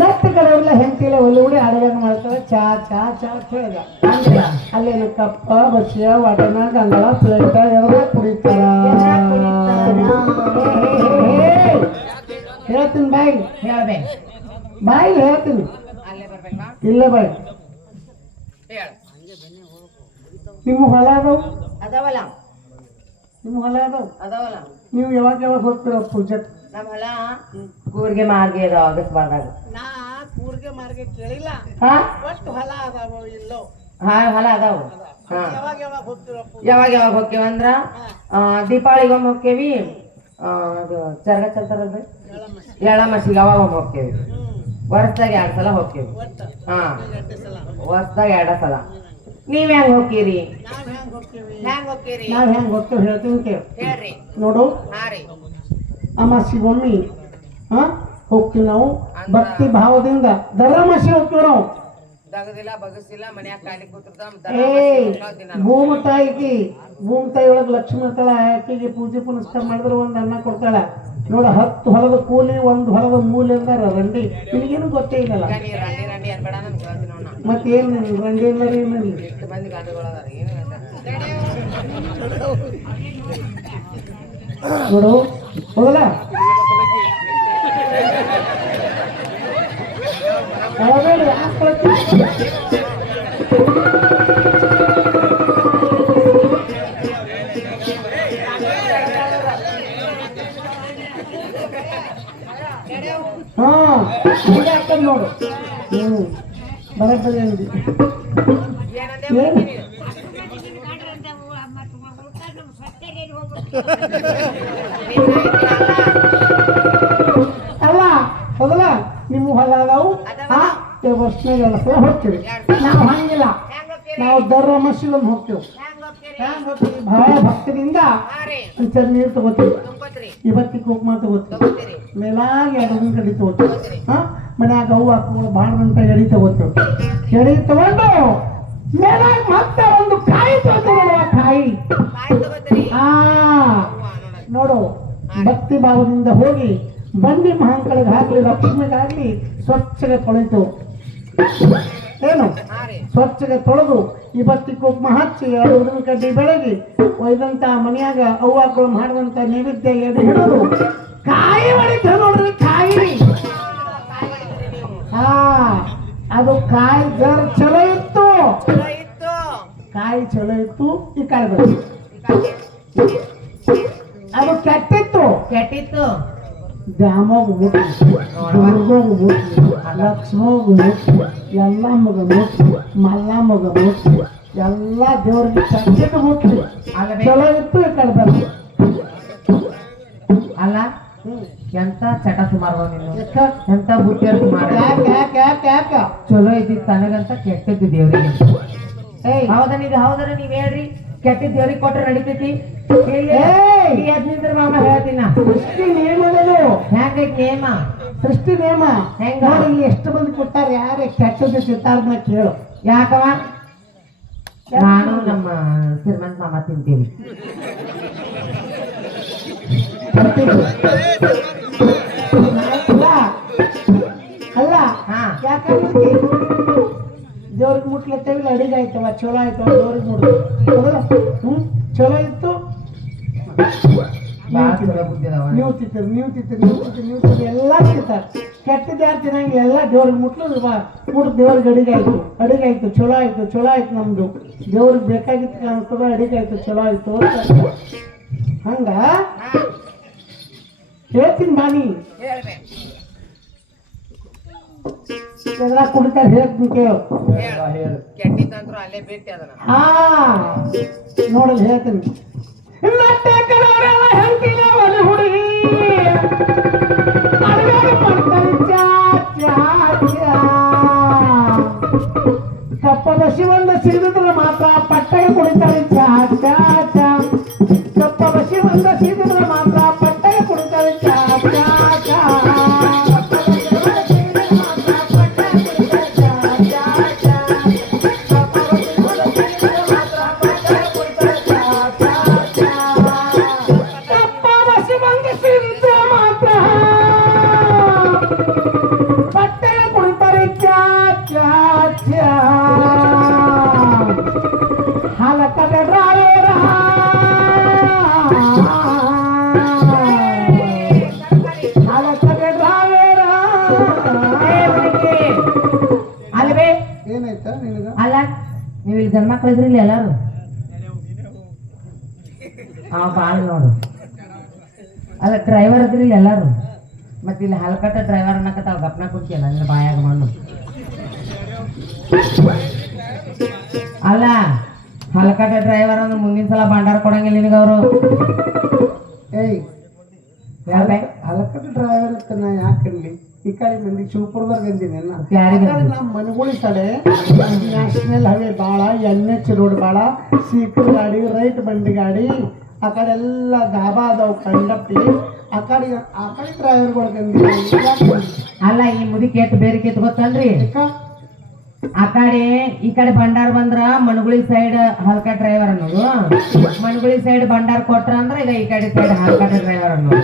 ನಟ್ಟ ಕಡೆಯವ್ರೆಲ್ಲ ಹೆಂಡತಿಲ್ಲ ಒಲಿ ಹುಡಿ ಅಡವ್ಯಾಗ ಮಾಡ್ತಾರೆ ಚಾ ಚಾ ಚಾ ಕೇಳಿದ ಅಂದ್ರ ಅಲ್ಲೇನು ಕಪ್ಪ ಬಸಿಯ ವಾಟನ ಗಂಗಳ ಪ್ಲೇಟ ಎಲ್ಲ ಕುಡಿತಾರ ಎದ್ರಾಗ್ ಕುಡಿತಾರ? ಹೇಳ್ತೀನಿ ಬಾಯಿ ಹೇಳ್ಬೇ ಬಾಯಿ ಹೇಳ್ತೀನಿ ಅಲ್ಲೇ ಬರ್ಬೇಕಾ ಇಲ್ಲ ಬಾಯಿ ಹೇಳ ನಿಮ್ಮ ಹೊಲ ಅದಾವು ಅದಾವಲ್ಲ ನಿಮ್ಮ ಹೊಲ ಅದಾವು ಅದಾವಲ್ಲ ನೀವು ಯಾವಾಗ ಯಾವಾಗ ಹೋಗ್ತೀರ ಪೂಜೆ ನಮ್ಮ ಹೊಲ ಕೂರ್ಗೆ ಮಾರ್ಗೆ ಅದ ಆಗಸ್ಬಾರ್ದಾಗ ನಾ ಕೂರ್ಗೆ ಮಾರ್ಗೆ ಕೇಳಿಲ್ಲ ಹಾ ಒಟ್ಟು ಹೊಲ ಅದಾವ ಇಲ್ಲೋ ಹಾ ಹೊಲ ಅದಾವು ಹಾ ಯಾವಾಗ ಯಾವಾಗ ಹೋಗ್ತೀರ ಯಾವಾಗ ಯಾವಾಗ ಹೋಕ್ಕೇವ ಅಂದ್ರ ದೀಪಾವಳಿಗೊಮ್ಮೆ ಹೋಕ್ಕೇವಿ ಅದು ಚರ್ಗ ಚಲ್ತಾರಲ್ರಿ ಎಳ್ಳಮಸಿಗೆ ಅವಾಗ ಒಮ್ಮೆ ಹೋಕ್ಕೇವಿ ವರ್ಷದಾಗ 2 ಸಲ ಹೋಕ್ಕೇವಿ ಹಾ ವರ್ಷದಾಗ 2 ಸಲ ನೀವ್ ಹೆಂಗ್ ಹೋಗ್ತೀರಿ ಹೆಂಗ್ ಹೋಗ್ತೀರಿ ನಾವ್ ಹೆಂಗ್ ಹೋಗ್ತೇವೆ ಹೇಳ್ತೀನಿ ಕೇಳಿ ಹೇಳ್ರಿ ನೋಡು ಹಾ ರೀ ಅಮಾಸಿಗೊಮ್ಮೆ ಹಾ ಹೋಗ್ತೀವಿ ನಾವು ಭಕ್ತಿ ಭಾವದಿಂದ ದರಮಾಸಿ ಹೋಗ್ತೀವಿ ನಾವು ದಗದಿಲ್ಲ ಬಗಸಿಲ್ಲ ಮನ್ಯಾಗ ಕಾಲಿ ಏ ಭೂಮತಾಯಿ ಒಳಗೆ ಲಕ್ಷ್ಮಿ ಇರ್ತಾಳ ಆಕೆಗೆ ಪೂಜೆ ಪುನಸ್ಕಾರ ಮಾಡಿದ್ರೆ ಒಂದು ಅನ್ನ ಕೊಡ್ತಾಳ ನೋಡ 10 ಹೊಲದ ಕೂಲಿ 1 ಹೊಲದ ಮೂಲೆ ಅಂದಾರ ರಂಡಿ ನಿನಗೇನು ಗೊತ್ತೇ ಇಲ್ಲಲ್ಲ ರಂಡಿ ರಂಡಿ ಅನ್ಬೇಡ ನಮ್ಗೆ ಕೇಳ್ತೀನಿ ನೋಡ ಮತ್ತೇನು ರಂಡಿ ಎಲ್ಲರೂ ಏನಿಲ್ಲ ಎಷ್ಟು ಮಂದಿ ಗಾಡಿಗಳದಾರ ಏನು ನೋಡು ಹೋಗಲ್ಲ ಅಳಬೇಡಿ, ಯಾಕ್ ಅಳ್ತಿ? ಹಾ ಈಗ ಆಗ್ತದೆ ನೋಡು ಬರಬ್ಬರಿ ಅಂದಿ ಏನು ಅಲ್ಲ ಹೌದಲ್ಲ ನಿಮ್ಮ ಹೊಲ ಅದಾವು ವರ್ಷನಾಗ 2 ಸಲ ಹೋಗ್ತೀವಿ ನಾವು ಹಂಗಿಲ್ಲ ನಾವು ದರ ಮಸಿಲೊಂದು ಹೋಗ್ತೇವೆ ಭಯ ಭಕ್ತದಿಂದ ಒಂಚೂರು ನೀರು ತಗೋತೀವಿ ಇವತ್ತಿ ಕುಕ್ಮ ತಗೋತೀವಿ ಮೇಲಾಗಿ 2 ಕಡಿ ತಗೋತೀವಿ ಹಾ ಮನ್ಯಾಗ ಅವು ಹಾಕುವ ಬಾಣದಂತ ಎಡಿ ತಗೋತೀವಿ ಎಡಿ ತಗೊಂಡು ಮೇಲಾಗಿ ಮತ್ತೆ ಒಂದು ಕಾಯಿ ತಗೋತೀವಿ ಕಾಯಿ ಹಾ ನೋಡು ಭಕ್ತಿ ಭಾವದಿಂದ ಹೋಗಿ ಬಂಡಿ ಮಹಾಂಕಳಿಗೆ ಹಾಕಲಿ ಲಕ್ಷ್ಮಿಗಾಗ್ಲಿ ಸ್ವಚ್ಛಗೆ ತೊಳಿತು ಏನು ಸ್ವಚ್ಛಗೆ ತೊಳೆದು ಇವತ್ತಿ ಕುಕ್ಮ ಹಚ್ಚಿ 2 ಕಡ್ಡಿ ಬೆಳಗಿ ಒಯ್ದಂತ ಮನ್ಯಾಗ ಅವ್ವಾಗಳು ಮಾಡಿದಂತ ನೈವೇದ್ಯ ಎಡೆ ಹಿಡಿದು ಕಾಯಿ ಹೊಡಿತ ನೋಡ್ರಿ ಕಾಯಿ ಹಾ ಅದು ಕಾಯಿ ಜರ ಚಲೋ ಇತ್ತು ಕಾಯಿ ಚಲೋ ಇತ್ತು ಈ ಕಾಯಿ ಬಂತು ಅದು ಕೆಟ್ಟಿತ್ತು ಕೆಟ್ಟಿತ್ತು ದ್ಯಾಮೋಗ ಮುಟ್ಟಿ ದುರ್ಗೋಗ ಮುಟ್ಟಿ ಲಕ್ಷ್ಮೋಗ ಮುಟ್ಟಿ ಎಲ್ಲಮ್ಮಗ ಮುಟ್ಟಿ ಮಲ್ಲಮ್ಮಗ ಮುಟ್ಟಿ ಎಲ್ಲ ದೇವ್ರಿಗೆ ಚರ್ಚೆಗೆ ಮುಟ್ಟಿ ಚಲೋ ಇತ್ತು ಈ ಕಡೆ ಬಂತು ಅಲ್ಲ ಎಂತ ಚಟ ಸುಮಾರು ಎಂತ ಬುದ್ಧಿಯರ್ ಸುಮಾರು ಯಾಕ ಚಲೋ ಇದ್ದಿದ್ ತನಗಂತ ಕೆಟ್ಟದ್ದು ದೇವ್ರಿಗೆ ಹೌದರ ನೀವ್ ಹೇಳ್ರಿ ಕೆಟ್ಟಿದ್ ದೇವ್ರಿಗೆ ಕೊಟ್ರೆ ನಡಿತೈತಿ ಮಾಮ ಹೇಳ್ತೀನ ಸೃಷ್ಟಿ ನೇಮಗಳು ಹೆಂಗೈತಿ ನೇಮ ಸೃಷ್ಟಿ ನೇಮ ಹೆಂಗ? ನೋಡಿ ಇಲ್ಲಿ ಎಷ್ಟು ಮಂದಿ ಕೊಟ್ಟಾರ ಯಾರೇ ಕೆಟ್ಟದ್ದು ಚಿತ್ತಾರನ್ನ ಕೇಳು ಯಾಕವ ನಾನು ನಮ್ಮ ಶ್ರೀಮಂತ ಮಾಮ ತಿಂತೀವಿ ಅಲ್ಲ ಹಾ ಯಾಕಂದ್ರೆ ದೇವ್ರಿಗೆ ಮುಟ್ಲತ್ತೇವಿಲ್ಲ ಅಡಿಗೆ ಆಯ್ತವ ಚಲೋ ಆಯ್ತವ ದೇವ್ರಿಗೆ ಮುಟ್ಟ ಹೌದಲ್ಲ ಚಲೋ ಇತ್ತು ಬಾಳ ಚಲೋ ಬುದ್ಧಿ ಅದಾವ ನೀವು ತಿಂತೀರಿ ಎಲ್ಲ ತಿಂತಾರೆ ಕೆಟ್ಟದ್ದು ಯಾರು ತಿನ್ನಂಗಿಲ್ಲ ಎಲ್ಲ ದೇವ್ರಿಗೆ ಮುಟ್ಲು ಮುಟ್ಟು ದೇವ್ರಿಗೆ ಅಡಿಗೆ ಆಯ್ತು ಚಲೋ ಆಯ್ತು ನಮ್ದು ದೇವ್ರಿಗೆ ಬೇಕಾಗಿತ್ತು ಕಾಣಿಸ್ತದ ಅಡಿಗೆ ಆಯ್ತು ಚಲೋ ಆಯ್ತು ಅಂತ ಹಂಗ ಹೇಳ್ತೀನಿ ಬಾನಿ ಎದ್ರಾಗ ಕುಡಿತಾರೆ ಹೇಳ್ತೀನಿ ಕೇಳು. ಕೆಟ್ಟಿದ್ದಂತ್ರು ಅಲ್ಲೇ ಬಿಟ್ಟು ಅದನ್ನ ಹಾ ನೋಡಲ್ ಹೇಳ್ತೀನಿ. ನಟ್ಟೆ ಕಡೆಯವರೆಲ್ಲ ಹೇಳ್ತೀನಿ ಒಲಿ ಹುಡುಗಿ ಅಡುಗೆ ಮಾಡ್ತಾರೆ ಚಾ ಚಾ ಚಾ. ಕಪ್ಪದ ಶಿವಂದ ಸಿಡಿದ್ರೆ ಮಾತ್ರ ಪಟ್ಟಗೆ ಕುಡಿತಾರೆ ಚಾ ಚಾ ಚಾ. ಕಪ್ಪದ ಶಿವಂದ ಸಿಡಿದ್ರೆ ಮಾತ್ರ ಪಟ್ಟಗೆ ಕುಡಿತಾರೆ ಚಾ ಚಾ ಚಾ. ಏನಾಯ್ತಾ ನಿನಗ? ಅಲ್ಲ ನೀವು ಇಲ್ಲಿ ಗಂಡ ಮಕ್ಳು ಇದ್ರಿ ಇಲ್ಲಿ ಎಲ್ಲಾರು ಬಾಳ್ ನೋಡು. ಅಲ್ಲ ಡ್ರೈವರ್ ಇದ್ರಿ ಇಲ್ಲಿ ಎಲ್ಲಾರು. ಮತ್ತೆ ಇಲ್ಲಿ ಹಲ್ಕಟ್ಟ ಡ್ರೈವರ್ ಅನ್ನಕತ್ತಾವ ಗಪ್ನ ಕುಂತಿಯಲ್ಲ ಅಂದ್ರೆ ಬಾಯಾಗ ಮಣ್ಣು. ಅಲ್ಲ ಹಲ್ಕಟ್ಟ ಡ್ರೈವರ್ ಅಂದ್ರೆ ಮುಂದಿನ ಸಲ ಭಂಡಾರ ಕೊಡಂಗಿಲ್ಲ ನಿನಗ ಅವರು. ಏಯ್ ಹಲಕಟ್ಟ ಡ್ರೈವರ್ ಅಂತ ನಾ ಯಾಕಂದ್ಲಿ ಈ ಕಡೆ ಮಂದಿ ಶಿವಪುರದಾಗ ಬಂದೀನಿ ಎಲ್ಲ. ನಮ್ಮ ಮನೆಗಳ ಕಡೆ ನ್ಯಾಷನಲ್ ಹೈವೇ ಭಾಳ, NH ರೋಡ್ ಭಾಳ, ಸೀಕರ್ ಗಾಡಿ, ರೈಟ್ ಬಂಡಿ ಗಾಡಿ, ಆ ಕಡೆ ಎಲ್ಲ ಧಾಬಾ ಅದಾವ ಕಂಡಪ್ಟಿ, ಆ ಕಡೆ ಡ್ರೈವರ್ಗಳು ಬಂದಿದ್ದೀವಿ. ಅಲ್ಲ ಈ ಮುದಿ ಕೇಟ್ ಬೇರೆ ಕೇಟ್ ಗೊತ್ತಲ್ರಿ. ಆ ಕಡೆ ಈ ಕಡೆ ಭಂಡಾರ ಬಂದ್ರ ಮಣಗುಳಿ ಸೈಡ್ ಹಲ್ಕ ಡ್ರೈವರ್ ಅನ್ನೋದು, ಮಣಗುಳಿ ಸೈಡ್ ಭಂಡಾರ ಕೊಟ್ರ ಅಂದ್ರ ಈಗ ಈ ಕಡೆ ಸೈಡ್ ಹಲ್ಕಟ ಡ್ರೈವರ್ ಅನ್ನೋದು.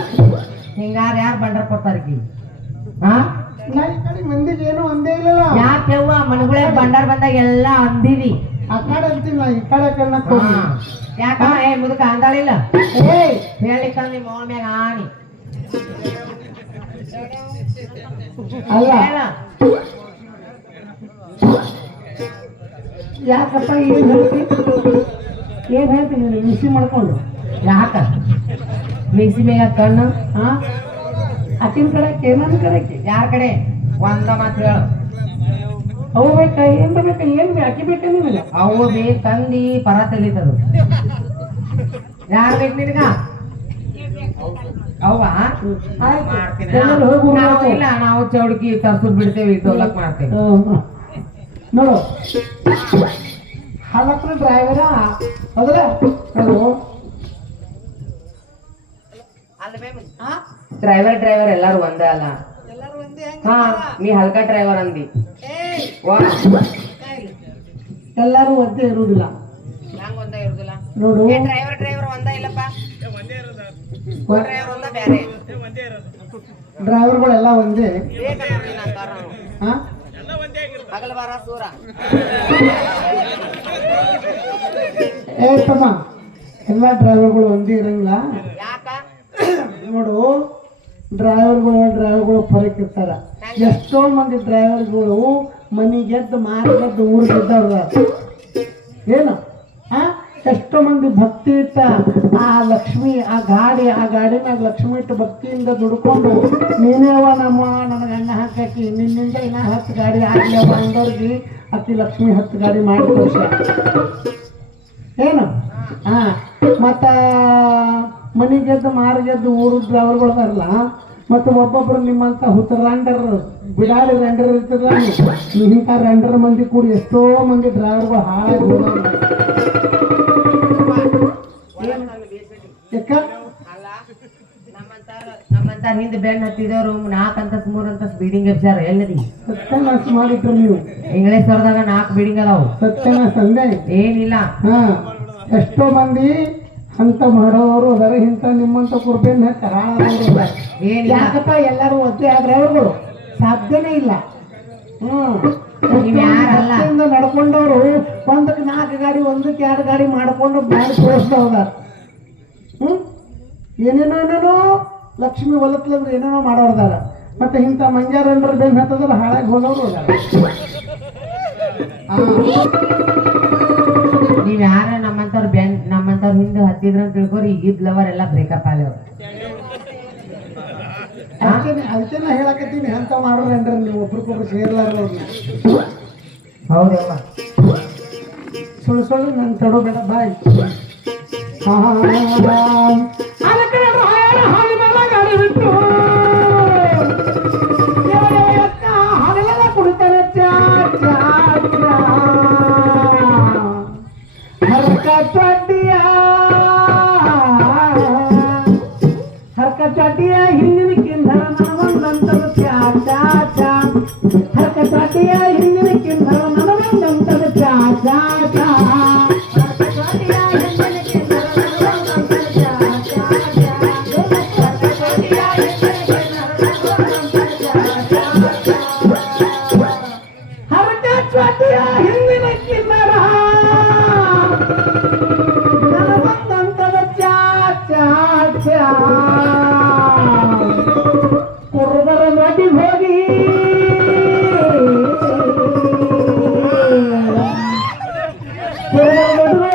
ಹಿಂಗಾರ ಯಾರು ಭಂಡಾರ ಕೊಡ್ತಾರ? ಹಾ ನಾ ಈ ಕಡೆ ಮಂದಿಗೆ ಏನು ಒಂದೇ ಇಲ್ಲ. ಯಾಕೆವ್ವ ಮಣಗುಳಿ ಭಂಡಾರ ಬಂದಾಗ ಎಲ್ಲಾ ಅಂದಿವಿ. ಆ ಕಡೆ ಅಂತೀನಿ ನಾ ಈ ಕಡೆ ಕಣ್ಣಕ್ ಯಾಕ ಮುದಕ ಅಂದಾಳಿಲ್ಲ ಹೇಳಿಕ ನಿಮ್ಮ ಮೌನ ಮ್ಯಾಗ ಆನಿ ಅಲ್ಲ. ಯಾಕಪ್ಪ ಏನ್ ಹೇಳ್ತೀನಿ ಮಿಕ್ಸಿ ಮಾಡ್ಕೊಂಡು? ಯಾಕ ಮಿಕ್ಸಿ ಮ್ಯಾಗ ಕಣ್ಣು? ಹಾ ಅಕ್ಕಿನ ಕಡೆಕ್ಕೆ ನನ್ನ ಕಡೆಕ್ಕೆ ಯಾರ ಕಡೆ? ಒಂದ ಮಾತು ಹೇಳು. ಅವು ಬೇಕಾ ಏನ್ ಬೇಕಾ? ಏನ್ ಅಕ್ಕಿ ಬೇಕಾ ನಿನಗೆ? ಅವು ಬೇಕಂದಿ ಪರ ತೆಲಿತದು. ಯಾರು ಬೇಕು ನಿನಗ? ಅವ್ವ ಮಾಡ್ತೀನಿ. ಇಲ್ಲ ನಾವು ಚೌಡ್ಕಿ ತರ್ಸುದ್ ಬಿಡ್ತೇವಿ, ತೋಲಕ್ ಮಾಡ್ತೇವೆ. ನೋಡು ಹಲಕ್ರ ಡ್ರೈವರ ಹೌದ್ರ ನೋಡು. ಡ್ರೈವರ್ ಎಲ್ಲಾರು ಒಂದೇ ಅಲ್ಲ. ಹಾ ನೀ ಹಲ್ಕ ಡ್ರೈವರ್ ಅಂದಿ. ಎಲ್ಲಾರು ಒಂದೇ ಇರುವುದಿಲ್ಲ ನೋಡು. ಡ್ರೈವರ್ ಒಂದ ಇಲ್ಲಪ್ಪ, ಡ್ರೈವರ್ಗಳೆಲ್ಲ ಒಂದೇ. ಹಾ ಏ ತಮ್ಮ ಎಲ್ಲ ಡ್ರೈವರ್ಗಳು ಒಂದೇ ಇರಂಗಿಲ್ಲ ನೋಡು. ಡ್ರೈವರ್ಗಳು ಫರಕ್ ಇರ್ತಾರ. ಎಷ್ಟೋ ಮಂದಿ ಡ್ರೈವರ್ಗಳು ಮನಿ ಗೆದ್ದು ಮಾರಿ ಗೆದ್ದು ಊರು ಗೆದ್ದವ್ರ ಏನು. ಎಷ್ಟೋ ಮಂದಿ ಭಕ್ತಿ ಇಟ್ಟ ಆ ಲಕ್ಷ್ಮಿ ಆ ಗಾಡಿನಾಗ ಲಕ್ಷ್ಮಿ ಇಟ್ಟು ಭಕ್ತಿಯಿಂದ ದುಡ್ಕೊಂಡು ನೀನೇವ ನಮ್ಮ ನನಗೆ ಅನ್ನ ಹಾಕಿ ನಿನ್ನಿಂದ ಇನ್ನ 10 ಗಾಡಿ ಆಗ್ಲವ ಅಂದವ್ರಿಗೆ ಅಕ್ಕಿ ಲಕ್ಷ್ಮಿ 10 ಗಾಡಿ ಮಾಡಿ ತೋರ್ಸ ಏನು. ಮತ್ತ ಮನಿ ಗೆದ್ದು ಮಾರಿ ಗೆದ್ದು ಊರು ಡ್ರೈವರ್ಗಳು ಬರಲ್ಲ. ಮತ್ತು ಒಬ್ಬೊಬ್ರು ನಿಮ್ಮಂತ ರಂಡರ್ ಬಿಡಾಡಿ ರಂಡರ್ ಇರ್ತದ. ಇಂಥ ರಂಡರ್ ಮಂದಿ ಕೂಡಿ ಎಷ್ಟೋ ಮಂದಿ ಡ್ರೈವರ್ಗಳು ಹಾಳಾಗಿ ಹೋದವ್ರು. ನಮ್ಮಂತಾರ ಹಿಂದೆ ಬೆಣ್ಣ ಹತ್ತಿದವರು 4 ಅಂತಸ್ 3 ಅಂತಸ್ ಬಿಲ್ಡಿಂಗ್ ಎಬ್ಸಾರ. ಎಲ್ಲದಿ ಸತ್ಯನಾಶ ಮಾಡಿಟ್ರು ನೀವು. ಇಂಗ್ಲೇಶ್ವರದಾಗ 4 ಬಿಲ್ಡಿಂಗ್ ಅದಾವು. ಸತ್ಯನಾಶ ಅಂದೆ ಏನಿಲ್ಲ. ಎಷ್ಟೋ ಮಂದಿ ಅಂತ ಮಾಡೋರು ಅದರ ಇಂಥ ನಿಮ್ಮಂತ ಕುರ್ಬೇನ್ ಯಾಕಪ್ಪ ಎಲ್ಲರೂ ಒದ್ದೆ ಆದ್ರೆ ಅವ್ರುಗಳು ಸಾಧ್ಯನೇ ಇಲ್ಲ. ನಡ್ಕೊಂಡವ್ರು 1ಕ್ಕೆ 4 ಗಾಡಿ 1ಕ್ಕೆ 2 ಗಾಡಿ ಮಾಡ್ಕೊಂಡು ಮಾಡಿ ತೋರಿಸ್ದವ್ರ. ಏನೇನೋ ಲಕ್ಷ್ಮಿ ಹೊಲತ್ಲಂದ್ರೆ ಏನೇನೋ ಮಾಡೋರ್ದಾರ. ಮತ್ತೆ ಇಂಥ ಮಂಜಾರಂಡ್ರ ಬೆನ್ ಹತ್ತದ್ರ ಹಾಳಾಗಿ ಹೋದವ್ರು ಅದಾರ. ನೀವ್ ಯಾರ ನಮ್ಮಂತವ್ರ ಹಿಂದೆ ಹತ್ತಿದ್ರ ಅಂತ ತಿಳ್ಕೊರಿ. ಈಗಿದ್ ಲವರ್ ಎಲ್ಲ ಬ್ರೇಕಪ್ ಆಗ್ಯಾವ. ಅದಕ್ಕೆ ಹೇಳಕತ್ತೀನಿ ಅಂತ ಮಾಡೋರೇನ್ರಿ ನೀವು ಒಬ್ರಿಗೊಬ್ರು ಸೇರ್ಲಾರ ಹೌದಲ್ಲ ಸುಳ್ಳು ನನ್ ತಡೋಬೇಡ ಬಾಯ್ ಗಾಡಿ ಬಿಟ್ಟು ಹಾಲೆಲ್ಲ ಕುಡಿತಾರೆ ಹರ್ಕ ಚಾಟಿಯ ಹಿಂದಿನ ಕಿಂಧರ ನನಗೊಂದಂತದ ಚಾ ಚಾ ಚಾ ಹರ್ಕ ಚಾಟಿಯ ಹಿಂದಿನ ಕಿಂಧರ ನನಗೊಂದಂತದ ಚಾ ಚಾ ಚಾ ಹರ್ಕ ಚಾಟಿಯ ಹಿಂದಿನ ಕಿಂಧರ ನನಗೊಂದಂತದ ಚಾ ಚಾ ಚಾ ಕುರುಬರ ಮಡಿಗೆ ಹೋಗಿ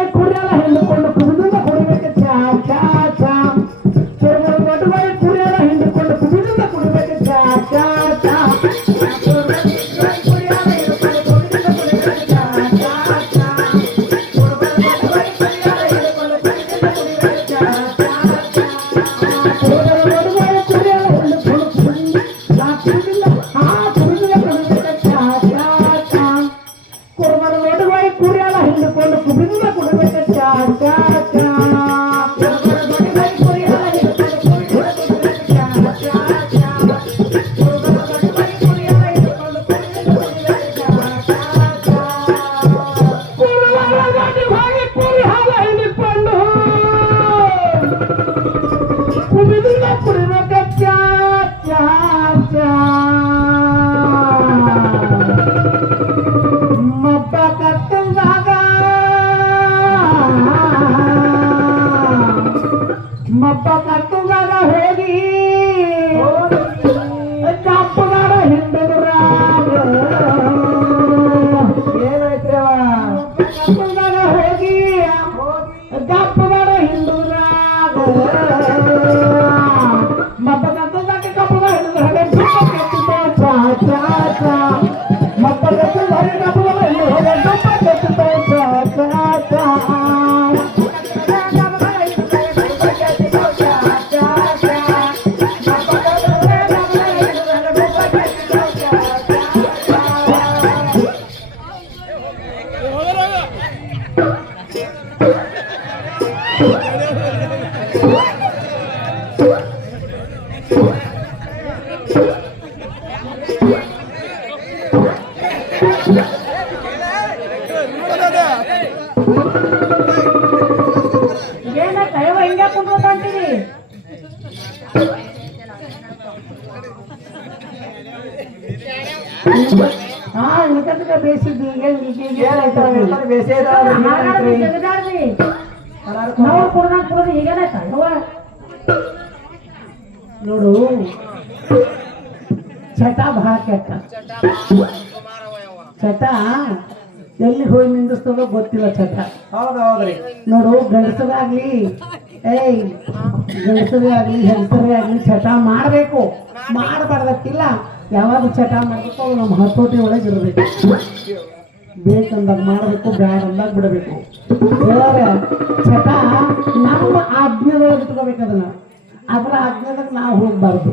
ಕುರಿಯಲ್ಲ ಹಿಂಡಿಕೊಂಡು ಕುಡಿದಿಂದ ಕುಡಿಬೇಕು ಚಾ ಚಾ ಚಾ ಕುರುಬರ ಮಡುವೆ ಕುರಿಯಲ್ಲ ಹಿಂಡಿಕೊಂಡು ಕುಡಿದಿಂದ ಕುಡಿಬೇಕು ಚಾ ಚಾ ಚಾ ಮಬ್ಬ ಕಟ್ಟುವಾಗ ಹೋಗಿ ಕಪ್ಪಗಾರ ಹಿಂದರಾಗ ಏನಾಯ್ತು ಕಪ್ಪಗಾರ ಹೋಗಿ ಕಪ್ಪಗಾರ ಹಿಂದರಾಗ ಮಬ್ಬ ಕಟ್ಟುವಾಗ ಕಪ್ಪಗಾರ ಮಬ್ಬ ಕಟ್ಟುವಾಗ ಕಪ್ಪಗಾರ ಏನ ಕೈವ ಹಿಂಗೆ ಕುಂತ್ಕೊಂತೀವಿ ಹಾ ಇನ್ಕಂತ ಬೇಸಿದ್ವಿ ನಾವು ಕುಡ್ದು ಈಗೇನಾಯ್ತ ನೋಡು ಚಟ ಬಹಳ ಕೆಟ್ಟ ಚಟ ಎಲ್ಲಿ ಹೋಗಿ ನಿಂದಿಸ್ತದೋ ಗೊತ್ತಿಲ್ಲ ಚಟ ಹೌದೌದ್ರಿ ನೋಡು ಗಂಡಸರಾಗ್ಲಿ ಗಂಡಸರೇ ಆಗ್ಲಿ ಹೆಂಗಸರೇ ಆಗ್ಲಿ ಚಟ ಮಾಡಬೇಕು ಮಾಡಬಾರ್ದಕ್ಕಿಲ್ಲ ಯಾವಾಗ ಚಟ ಮಾಡಬೇಕು ಅದು ನಮ್ಮ ಹತೋಟಿ ಒಳಗೆ ಇರಬೇಕು ಬೇಕಂದಾಗ ಮಾಡಬೇಕು ಬ್ಯಾಡ ಅಂದಾಗ ಬಿಡಬೇಕು ಚಟ ನಮ್ಮ ಆಜ್ಞೆದೊಳಗೆ ಇಟ್ಕೋಬೇಕು ಅದನ್ನ ಅದರ ಆಜ್ಞೆದಾಗ ನಾವು ಹೋಗ್ಬಾರ್ದು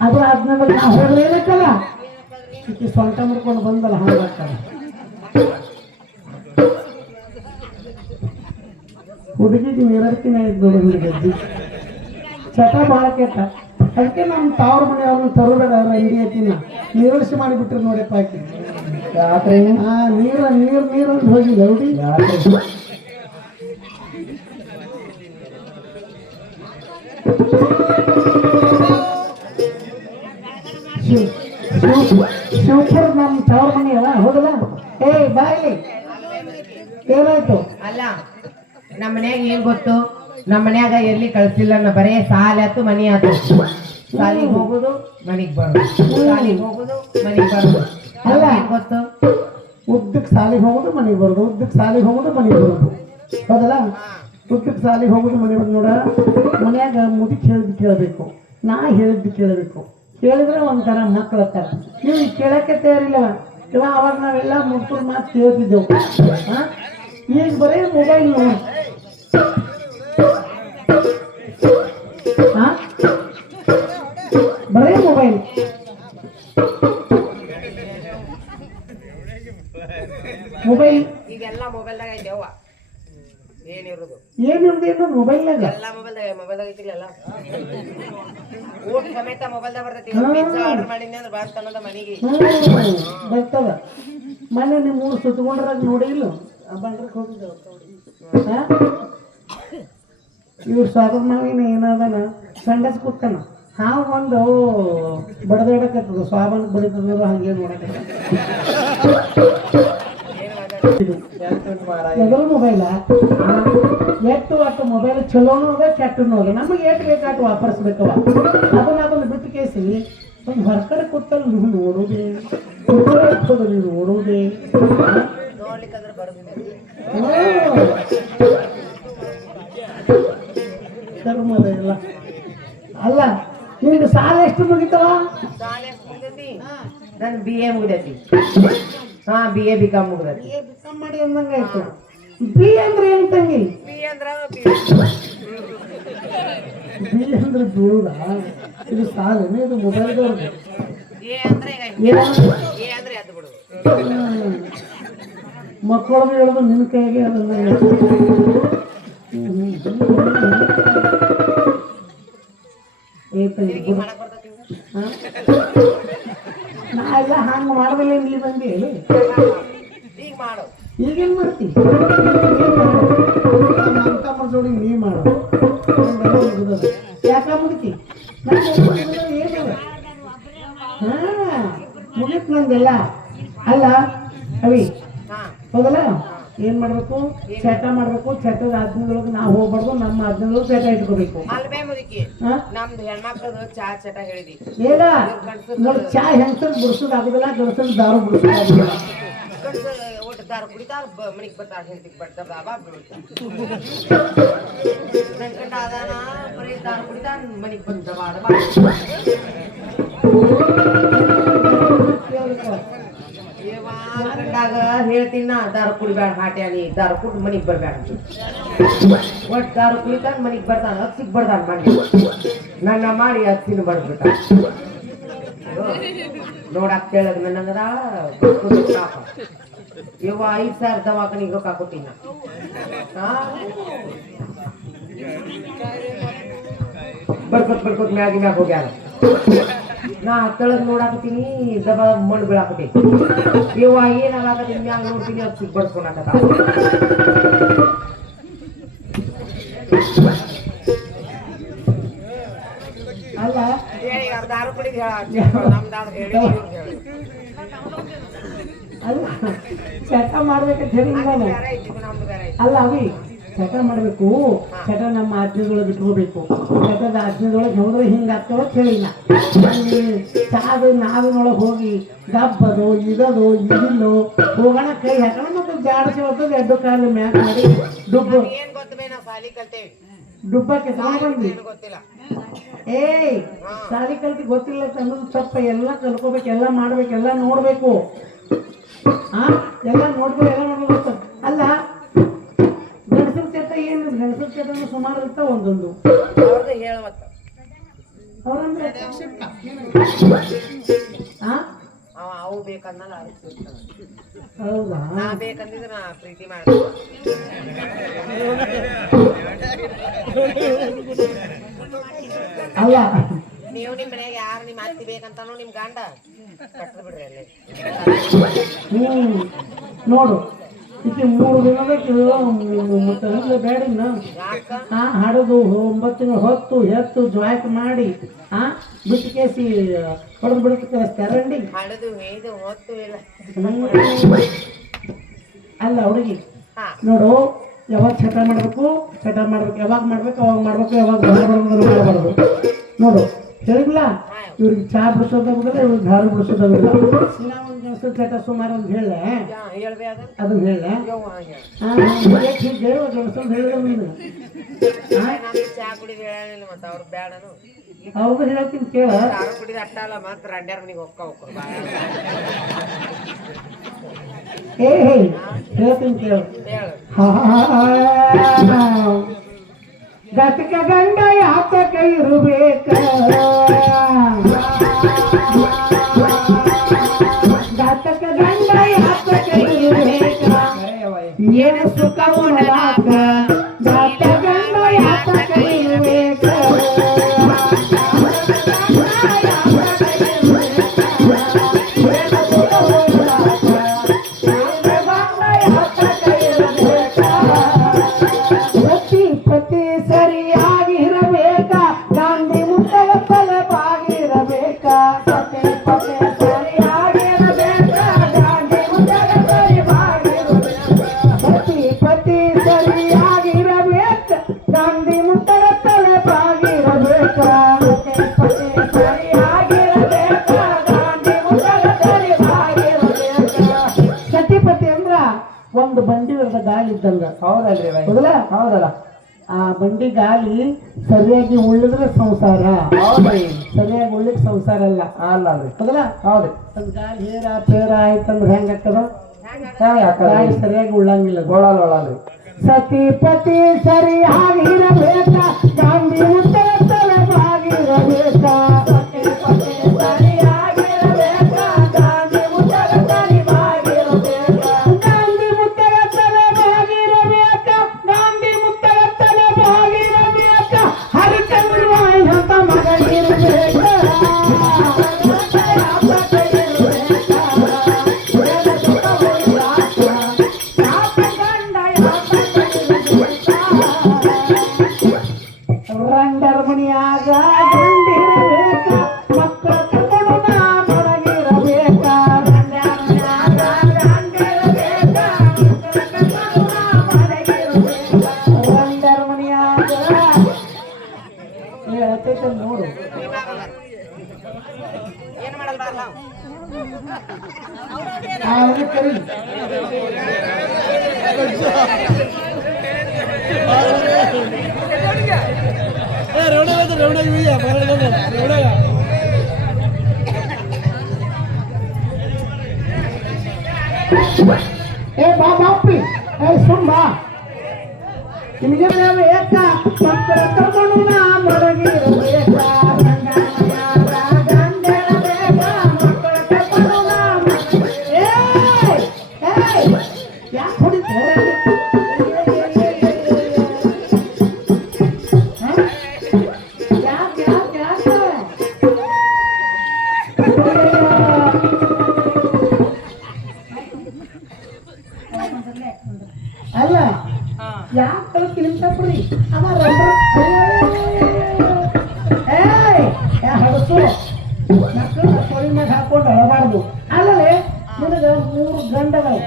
ಅದರ ಆಜ್ಞೆದಾಗ ನಾವು ಹೋಗ್ಲೇಬೇಕಲ್ಲ ಸೊಂಟ ಮುಡ್ಕೊಂಡು ಬಂದಲ್ಲ ಹಾಗಾಗ್ತದೆ ಹುಡುಗಿಗೆ ನಿರರ್ತಿನ ನೋಡಿ ಹುಡುಗಜ್ಜಿ ಚಟ ಭಾಳ ಕೆಟ್ಟ ಅದಕ್ಕೆ ನಮ್ಮ ತಾವ್ರ ಮನೆಯವ್ರನ್ನ ತರುಬೇಡ ಅವ್ರ ಅಂಗಡಿ ಐತಿನ ನಿರ್ವಹಿಸಿ ಮಾಡಿಬಿಟ್ರು ನೋಡಪ್ಪ ಆಕಿ ರಾತ್ರಿ ನೀರು ಅಂತ ಹೋಗಿಲ್ಲ ಹುಡುಗಿ ಶಿವಪುರ ನಮ್ಮ ತವ್ರ ಮನೆ ಅಲ್ಲ ಹೋಗಲ್ಲ ಬಾಯಿ ಏನಾಯ್ತು ಅಲ್ಲ ನಮ್ಮ ಮನ್ಯಾಗ ಏನ್ ಗೊತ್ತು ನಮ್ಮ ಮನ್ಯಾಗ ಎಲ್ಲಿ ಕಳ್ಸಿಲ್ಲ ಬರೇ ಸಾಲ ಆತು ಮನಿ ಆತು ಸಾಲಿಗೆ ಹೋಗುದು ಮನಿಗ್ ಬರೋದು ಸಾಲಿಗೆ ಹೋಗುದು ಮನಿಗ್ ಬರೋದು ಅಲ್ಲ ಗೊತ್ತು ಉದ್ದಕ್ಕೆ ಸಾಲಿಗೆ ಹೋಗೋದು ಮನೆಗೆ ಬರೋದು ಉದ್ದಕ್ಕೆ ಸಾಲಿಗೆ ಹೋಗೋದು ಮನೆಗೆ ಬರೋದು ಹೌದಲ್ಲ ಉದ್ದಕ್ಕೆ ಸಾಲಿಗೆ ಹೋಗೋದು ಮನೆ ಬರೋದು ನೋಡ ಮನ್ಯಾಗ ಮುದುಕಿ ಕೇಳಬೇಕು ನಾ ಹೇಳಿದ್ದು ಕೇಳಬೇಕು, ಕೇಳಿದ್ರೆ ಒಂಥರ ಮಕ್ಕಳು ಹತ್ತಾರ. ನೀವು ಕೇಳಕ್ಕೆ ತಯಾರಿಲ್ಲವ ಇವ. ಅವಾಗ ನಾವೆಲ್ಲ ಮುಕ್ಕಳು ಮಾತು ಕೇಳ್ತಿದ್ದೆವು. ಹಾಂ, ಈಗ ಬರೀ ಮೊಬೈಲ್ ನೋಡಿ. ಹಾಂ, ಬರೀ ಮೊಬೈಲ್. ಮೊಬೈಲ್ ಈಗೆಲ್ಲ ಮೊಬೈಲ್ದಾಗ ಐತೆವ್ವ. ಏನಿರೋದು ಏನಿರ್ದೇನು ಮೊಬೈಲ್ನಾಗ. ಎಲ್ಲ ಮೊಬೈಲ್ದಾಗ ಐತಿಲ್ಲ. ಊಟ ಸಮೇತ ಮೊಬೈಲ್ದಾಗ ಬರ್ತೈತಿ. ಪಿಜ್ಜಾ ಆರ್ಡರ್ ಮಾಡಿದ್ನಿ ಅಂದ್ರೆ ಬಾಳ ತನ್ನದ ಮನೆಗೆ ಬರ್ತದ. ಮೊನ್ನೆ ನಿಮ್ಮ ಊರು ಸುತ್ತಕೊಂಡ್ರಾಗ ನೋಡಿ ಇಲ್ಲ, ಬಂಡ್ರಕ್ಕೆ ಹೋಗಿದ್ದೆವು. ಇವ್ರು ಸ್ವಾಗತ ನಾವಿನ ಏನಾದನ ಸಂಡಸ್ ಕೂತಾನ. ಹಾವು ಒಂದು ಬಡದಾಡಕತ್ತದ, ಸ್ವಾಭಾನ ಬಡಿತದ, ಹಂಗೆ ನೋಡಕತ್ತ. ಎದುರು ಮೊಬೈಲ ಎಟ್ಟು ಅಟ್ಟು ಮೊಬೈಲ್ ಚಲೋನು ಅದ ಕೆಟ್ಟನು ಅದ. ನಮಗೆ ಎಷ್ಟು ಬೇಕಾಟು ವಾಪರಿಸ್ಬೇಕವ. ಅದನ್ನ ಬಿಟ್ಟು ಕೇಸಿ ಒಂದು ಹೊರಗಡೆ ಕೂತಲ್ಲಿ ನೀವು ನೋಡೋದೇ, ನೀವು ನೋಡೋದೇ. ನೋಡ್ಲಿಕ್ಕಂದ್ರೆ ಬರೋದಿಲ್ಲ. ಕರ್ಮದ ಎಲ್ಲ ಅಲ್ಲ. ನಿನಗೆ ಸಾಲ ಎಷ್ಟು ಮುಗಿತವ? ಸಾಲ ಎಷ್ಟು ಮುಗ್ದೈತಿ? ನನ್ BA ಮುಗ್ದೈತಿ. ಹಾ, BA BCom ಮುಗ್ದೈತಿ. BCom ಮಾಡಿ ಅಂದಂಗ ಆಯ್ತು. ಬಿ ಅಂದ್ರೆ ಏನ್ ತಂಗಿ? ಬಿ ಅಂದ್ರೆ ಬೀಳುದ? ಇದು ಸಾಲನೇ, ಇದು ಮೊಬೈಲ್ದವ್ರದ್ದು. ಎ ಅಂದ್ರೆ ಎದ್ದು ಬಿಡುದು. ಮಕ್ಕಳದು ಹೇಳೋದು ನಿನ್ನ ಕೈಗೆ ಅದನ್ನ ನಾ ಎಲ್ಲ ಹಂಗ ಮಾಡದಿಲ್ಲ. ಇಲ್ಲಿ ಬಂದಿ ಈಗ ಮಾಡು. ಈಗೇನ್ ಮಾಡ್ತಿ? ಅಂತ ಜೋಡಿ ನೀ ಮಾಡು. ಯಾಕ ಮುಗಿತಿ? ಏನದ? ಹಾ, ಮುಗಿತ್ ನಂದೆಲ್ಲ. ಅಲ್ಲ ಅವಿ, ಹೌದಲ್ಲ? ಏನ್ ಮಾಡ್ಬೇಕು? ಚಟ ಮಾಡ್ಬೇಕು. ಚಟದ ಆದ್ಮೇಲೆ ನಾವು ಹೋಗ್ಬಾರ್ದು. ನಮ್ಮ ಆದ್ಮೇಲೆ ಚಟ ಇಟ್ಕೋಬೇಕು. ಅಲ್ಬೇ ಮುದುಕಿ, ನಮ್ದು ಹೆಣ್ಮಕ್ಳದು ಚಾ ಚಟ ಹೇಳಿದಿ. ಏನ ನೋಡಿ, ಚಾ ಹೆಂಗಸರ್ ಬಿಡಿಸೋದು ಆಗುದಿಲ್ಲ, ಗಂಡಸರ್ ದಾರು ಬಿಡಿಸೋದು ಆಗುದಿಲ್ಲ. ಒಟ್ಟು ದಾರು ಕುಡಿತಾರ, ಮನಿಗ್ ಬರ್ತಾರ, ಹೆಂಡತಿಗೆ ಬರ್ತಾರ, ಬಾಬಾ ನಂಕಂಡ ಅದಾನ ಬರೀ ದಾರು ಕುಡಿತಾರ, ಮನಿಗ್ ಬರ್ತಾರ. ಕಂಡಾಗ ಹೇಳ್ತೀನಿ ನಾ, ದಾರು ಕುಡಿಬೇಡ ಹಾಟ್ಯಾನಿ, ದಾರು ಕುಡ್ ಮನಿಗ್ ಬರ್ಬೇಡ. ಒಟ್ಟು ದಾರು ಕುಡಿತಾನ, ಮನಿಗ್ ಬರ್ತಾನ, ಹಕ್ಸಿಗ್ ಬರ್ದಾನ ಮನೆ. ನನ್ನ ಮಾಡಿ ಹಕ್ಸಿನ ಬರ್ಬಿಟ್ಟ. ನೋಡಕ್ ಕೇಳದ್ ನನಗದ ಇವ 5,000 ದವಾಖಾನಿಗೆ ರೊಕ್ಕ ಕೊಟ್ಟಿನ. ಬರ್ಕೊತ್ ಮ್ಯಾಗ ಹೋಗ್ಯಾರ. ನಾ ತೆಳಗ್ ನೋಡಾಕತ್ತೀನಿ, ದಬ ಮಣ್ಣು ಬೀಳಾಕತೈತಿ. ಇವ ಏನಾಗತ್ತೀನಿ, ಮ್ಯಾಗ ನೋಡ್ತೀನಿ, ಅದು ಸಿಗ್ ಬಡ್ಸ್ಕೊಳಕತ್ತ. ಅಲ್ಲ ದಾರು ಕುಡಿದ ಅಲ್ಲ, ಚಟ ಮಾಡ್ಬೇಕಂತ ಹೇಳಿ. ಅಲ್ಲ ಅವಿ, ಚಟ ಮಾಡ್ಬೇಕು. ಚಟ ನಮ್ಮ ಆಜ್ಞೆದೊಳಗೆ ಇಟ್ಕೋಬೇಕು. ಚಟದ ಆಜ್ಞೆದೊಳಗೆ ಹೋದ್ರೆ ಹಿಂಗಾಗ್ತಾವ ಹೇಳಿಲ್ಲ. ಚಾದು ನಾವಿನೊಳಗೆ ಹೋಗಿ ಗಬ್ಬದು ಇದದು ಇದಿಲ್ಲೋ ಹೋಗೋಣ, ಕೈ ಹಾಕೋಣ, ಮತ್ತೆ ಜಾಡಿಸಿ ಹೊತ್ತದ ಎಡ್ಡು ಕಾಲು ಮ್ಯಾಕ್ ಮಾಡಿ ಡುಬ್ಬು ಡುಬ್ಬಕ್ಕೆ ಬಂದ್ವಿ. ಏಯ್, ಸಾಲಿ ಕಲ್ತಿ ಗೊತ್ತಿಲ್ಲ ಅನ್ನೋದು ತಪ್ಪ. ಎಲ್ಲ ಕಲ್ಕೋಬೇಕು, ಎಲ್ಲ ಮಾಡ್ಬೇಕು, ಎಲ್ಲ ನೋಡ್ಬೇಕು. ಎಲ್ಲ ನೋಡ್ಬೇಕು, ಎಲ್ಲ ನೋಡ್ಬೇಕು. ಅಲ್ಲ, ಗಂಡಸರ ಚಟ ಏನು? ಗಂಡಸರ ಚಟ ಸುಮಾರು ಇರ್ತಾವ ಒಂದೊಂದು. ಅವ್ರಂದ್ರೆ ಅವು ಬೇಕಂದ ಹೌದಾ? ನಾ ಬೇಕಂದಿದ್ರೆ ನಾ ಪ್ರೀತಿ ಮಾಡ್ತೀನಿ. ಅಲ್ಲ, ನೀವು ನಿಮ್ಮ ಮನೆಯಾಗ ಯಾರು ನಿಮ್ಮ ಅತ್ತಿ ಬೇಕಂತಾನು ನಿಮ್ ಗಂಡ ಕಟ್ಟದ್ ಬಿಡ್ರಿ ಅಲ್ಲಿ. ನೋಡು, ಈಕೆ 3 ದಿನದ ಬೇಡಿನ ಹಾಡೋದು 9 ತಿಂಗಳು ಹೊತ್ತು ಎತ್ತು ಜಾಯ್ಕ್ ಮಾಡಿ ಬಿಟ್ಟು ಕೇಸಿ ಹೊಡೆದು ಬಿಡಕ್ಕೆ ಕಳಿಸ್ತಾರಂಡಿ. ಹಾಡೋದು ಇದು ಹೊತ್ತು ಇಲ್ಲ. ಅಲ್ಲ ಹುಡುಗಿ, ನೋಡು, ಯಾವಾಗ ಚಟ ಮಾಡ್ಬೇಕು, ಯಾವಾಗ ಮಾಡ್ಬೇಕು, ಯಾವಾಗ ಮಾಡಬಾರ್ದು. ನೋಡು, ಹೇಳಿಲ್ಲ ಇವ್ರಿಗೆ ಚಾ ಬಿಡಿಸೋದಾಗುದಿಲ್ಲ, ಇವ್ರಿಗೆ ದಾರು ಬಿಡಿಸೋದಾಗುದಿಲ್ಲ. ಒಂದು ಕೆಲಸ ಚಟ ಸುಮಾರು ಅಂತ ಹೇಳೆ, ಅದನ್ನ ಹೇಳೆ ಹೇಳಿದ ನೀನು. ಚಾ ಕುಡಿದು ಹೇಳಿಲ್ಲ, ಮತ್ತೆ ಅವ್ರು ಬೇಡನು ಹೌದು ಹೇಳ್ತೀನಿ ಕೇಳ. ದಾರು ಕುಡಿದ ಅಟ್ಟ ಅಲ್ಲ ಮತ್ತ ರಂಡ್ಯಾರ ಮನಿಗೆ ಹೋಗ್ತಾವ ಏ ಹೇಳ್ತೀನಿ ಕೇಳು. ಹೇಳು. ಗತಕ ಗಂಡ ಯಾತಕ ಇರಬೇಕ, ಗತಕ ಗಂಡ ಯಾತಕ ಇರಬೇಕ, ಏನು ಸುಖ ಉಣಲಾಕ ಗತ ಗಂಡ ಯಾತಕ ಇರಬೇಕ. ಪತಿ ಸರಿಯಾಗಿರಬೇಕ, ಗಾಂಧಿ ಮುಂದಗ ತಲಪಾಗಿರಬೇಕ. ಪತಿ ಸರಿಯಾಗಿರಬೇಕ, ಗಾಂಧಿ ಮುಂದಗ ತಲಪಾಗಿರಬೇಕ. ಪತಿ ಸರಿಯಾಗಿರಬೇಕ, ಗಾಂಧಿ ಮುಂದಗ ತಲಪಾಗಿರಬೇಕ. ಪತಿ ಸರಿಯಾಗಿರಬೇಕ, ಗಾಂಧಿ ಮುಂದಗ ತಲಪಾಗಿರಬೇಕ. ಸತಿಪತಿ ಅಂದ್ರ ಒಂದು ಬಂಡಿ ಇರದ ಗಾಳಿ ಇದ್ದಂಗ. ಹೌದಲ್ರಿ ಹೌದಲ್ಲ? ಹೌದಲ್ಲ. ಆ ಬಂಡಿ ಗಾಳಿ ಸರಿಯಾಗಿ ಉಳಿದ್ರೆ ಸಂಸಾರ, ಹೌದ್ರಿ. ಸರಿಯಾಗಿ ಉಳ್ಳಿಕ್ ಸಂಸಾರ ಅಲ್ಲ. ಅಲ್ಲಲ್ರಿ. ಹೌದಲ್ಲ? ಹೌದ್ರಿ. ಒಂದ್ ಗಾಳಿ ಹೇರ ಪೇರ ಆಯ್ತಂದ್ರೆ ಹೆಂಗ ಆಗ್ತದ? ಯಾಕಂದ್ರೆ ಗಾಳಿ ಸರಿಯಾಗಿ ಉಳ್ಳಂಗಿಲ್ಲ. ಒಳಲ್ರಿ. ಸತಿಪತಿ ಸರಿಯಾಗಿರಬೇಕ, ಗಾಂಧಿ ಉತ್ತರ ತಲವಾಗಿರಬೇಕ. ಸತಿಪತಿ ಸರಿಯಾಗಿರಬೇಕ, ಗಾಂಧಿ ಉತ್ತರ ತಲವಾಗಿರಬೇಕ. ಗಾಂಧಿ ಉತ್ತರ ತಲವಾಗಿರಬೇಕ, ಗಾಂಧಿ ಉತ್ತರ ತಲವಾಗಿರಬೇಕ. ಹರಿಚಂದ್ರ ಅಂತ ಮಗಳಿರಬೇಕ. ರಂಡರ ಮನಿಯಾಗ ಗಂಡಿರಬೇಕ, ಮಕ್ಕಳ ಕರ್ಕೊಂಡು ನಾ ಮಡಗಿರಬೇಕ. ರಂಡರ ಮನಿಯಾಗ ಗಂಡಿರಬೇಕ, ಮಕ್ಕಳ ಕರ್ಕೊಂಡು ನಾ ಮಡಗಿರಬೇಕ. ರಂಡರ ಮನಿಯಾಗ ಹೇಳ್ತೈತೆ ನೋಡು. ಏನ್ ಮಾಡಲ್ಲ ಬಾರ್ಲ? ಅವ್ನು ಕರಿ. ಏ ಬಾ ಬಾಪಿ, ಏ ಸುಮ್ಮ ನಿಮಗೆ ಏಕ ಮಕ್ಕಳ ಕರ್ಕೊಂಡು ನಾ ಮಡಗಿರಬೇಕ. ಯಾಕೆ ಹೊಡಿತಾರೆ? ಯಾಕೆ ಯಾಕೆ ಯಾಕೆ ಅಲ್ಲ ಯಾಕೆ ಕಳ್ಸಿ ನಿಂತಪ್ರಿ ಹಡಸು ಮಕ್ಕಳ ಕೊಳಿ ಮ್ಯಾಗ ಹಾಕೊಂಡು ಅಳಬಾರ್ದು. ಅಲ್ಲೇ ನಿನಗ 3 ಗಂಡಗಳು,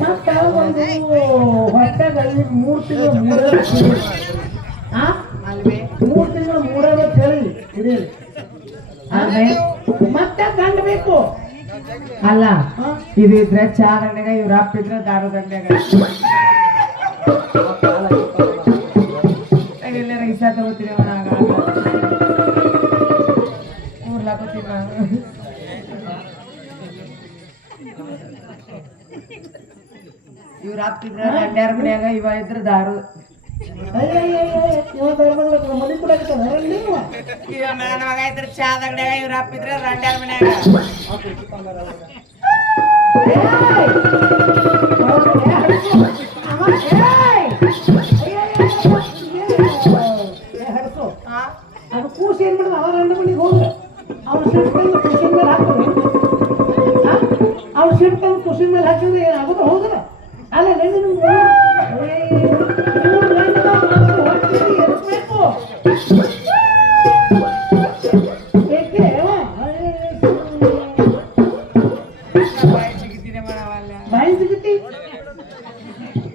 ಮತ್ತ ಒಂದು ಹೊಟ್ಟೆಗ 3 ತಿಂಗಳು 3 ತಿಂಗಳು 3 ಹೇಳಿ ಹಿಡಿಯಲಿ. ಮತ್ತೆ ಗಂಡ ಬೇಕು ಅಲ್ಲ. ಇದಿದ್ರೆ ಚಾ ದಂಡೆಗ, ಇವ್ರ ಅಪ್ಪಿದ್ರೆ ದಾರು ದಂಡೆಗ. ಎಲ್ಲಾರ ಇಸ ತಗೋತೀರಿ ಊರ್ಲಾಕೋತೀವಿ ನಾನು. ಇವ್ರ ಅಪ್ಪಿದ್ರೆ ದಂಡ್ಯಾರ ಮನ್ಯಾಗ, ಇವ ಇದ್ರ ದಾರು. ಮನೆ ಕೂಡ ಇವ ನನ್ನ ಮಗ ಇದ್ರ ಚಾ ದಂಡೆಗ, ಇವ್ರ ಅಪ್ಪಿದ್ರೆ ದಂಡ್ಯಾರ ಮನ್ಯಾಗ. ಅದು ಕೂಸಿ ಏನ್ ಮಾಡಿದ? ಅವರ ಗಂಡ ಮನೆಗೆ ಹೋದ್ರೆ ಅವ್ರ ಸಿಟ್ಟು ತಂದು ಕುಸಿನ ಮೇಲೆ ಹಾಕಿದ್ರೆ, ಅವ್ರ ಸಿಟ್ಟು ತಂದು ಕುಸಿನ ಮೇಲೆ ಹಾಕಿದ್ರೆ ಏನಾಗುತ್ತೆ? ಹೌದಲ್ಲ? ಅಲ್ಲ ಎರಿಸ್ಬೇಕು. ಏಕೆ ಬಾಯಿ ಸಿಗುತ್ತಿ?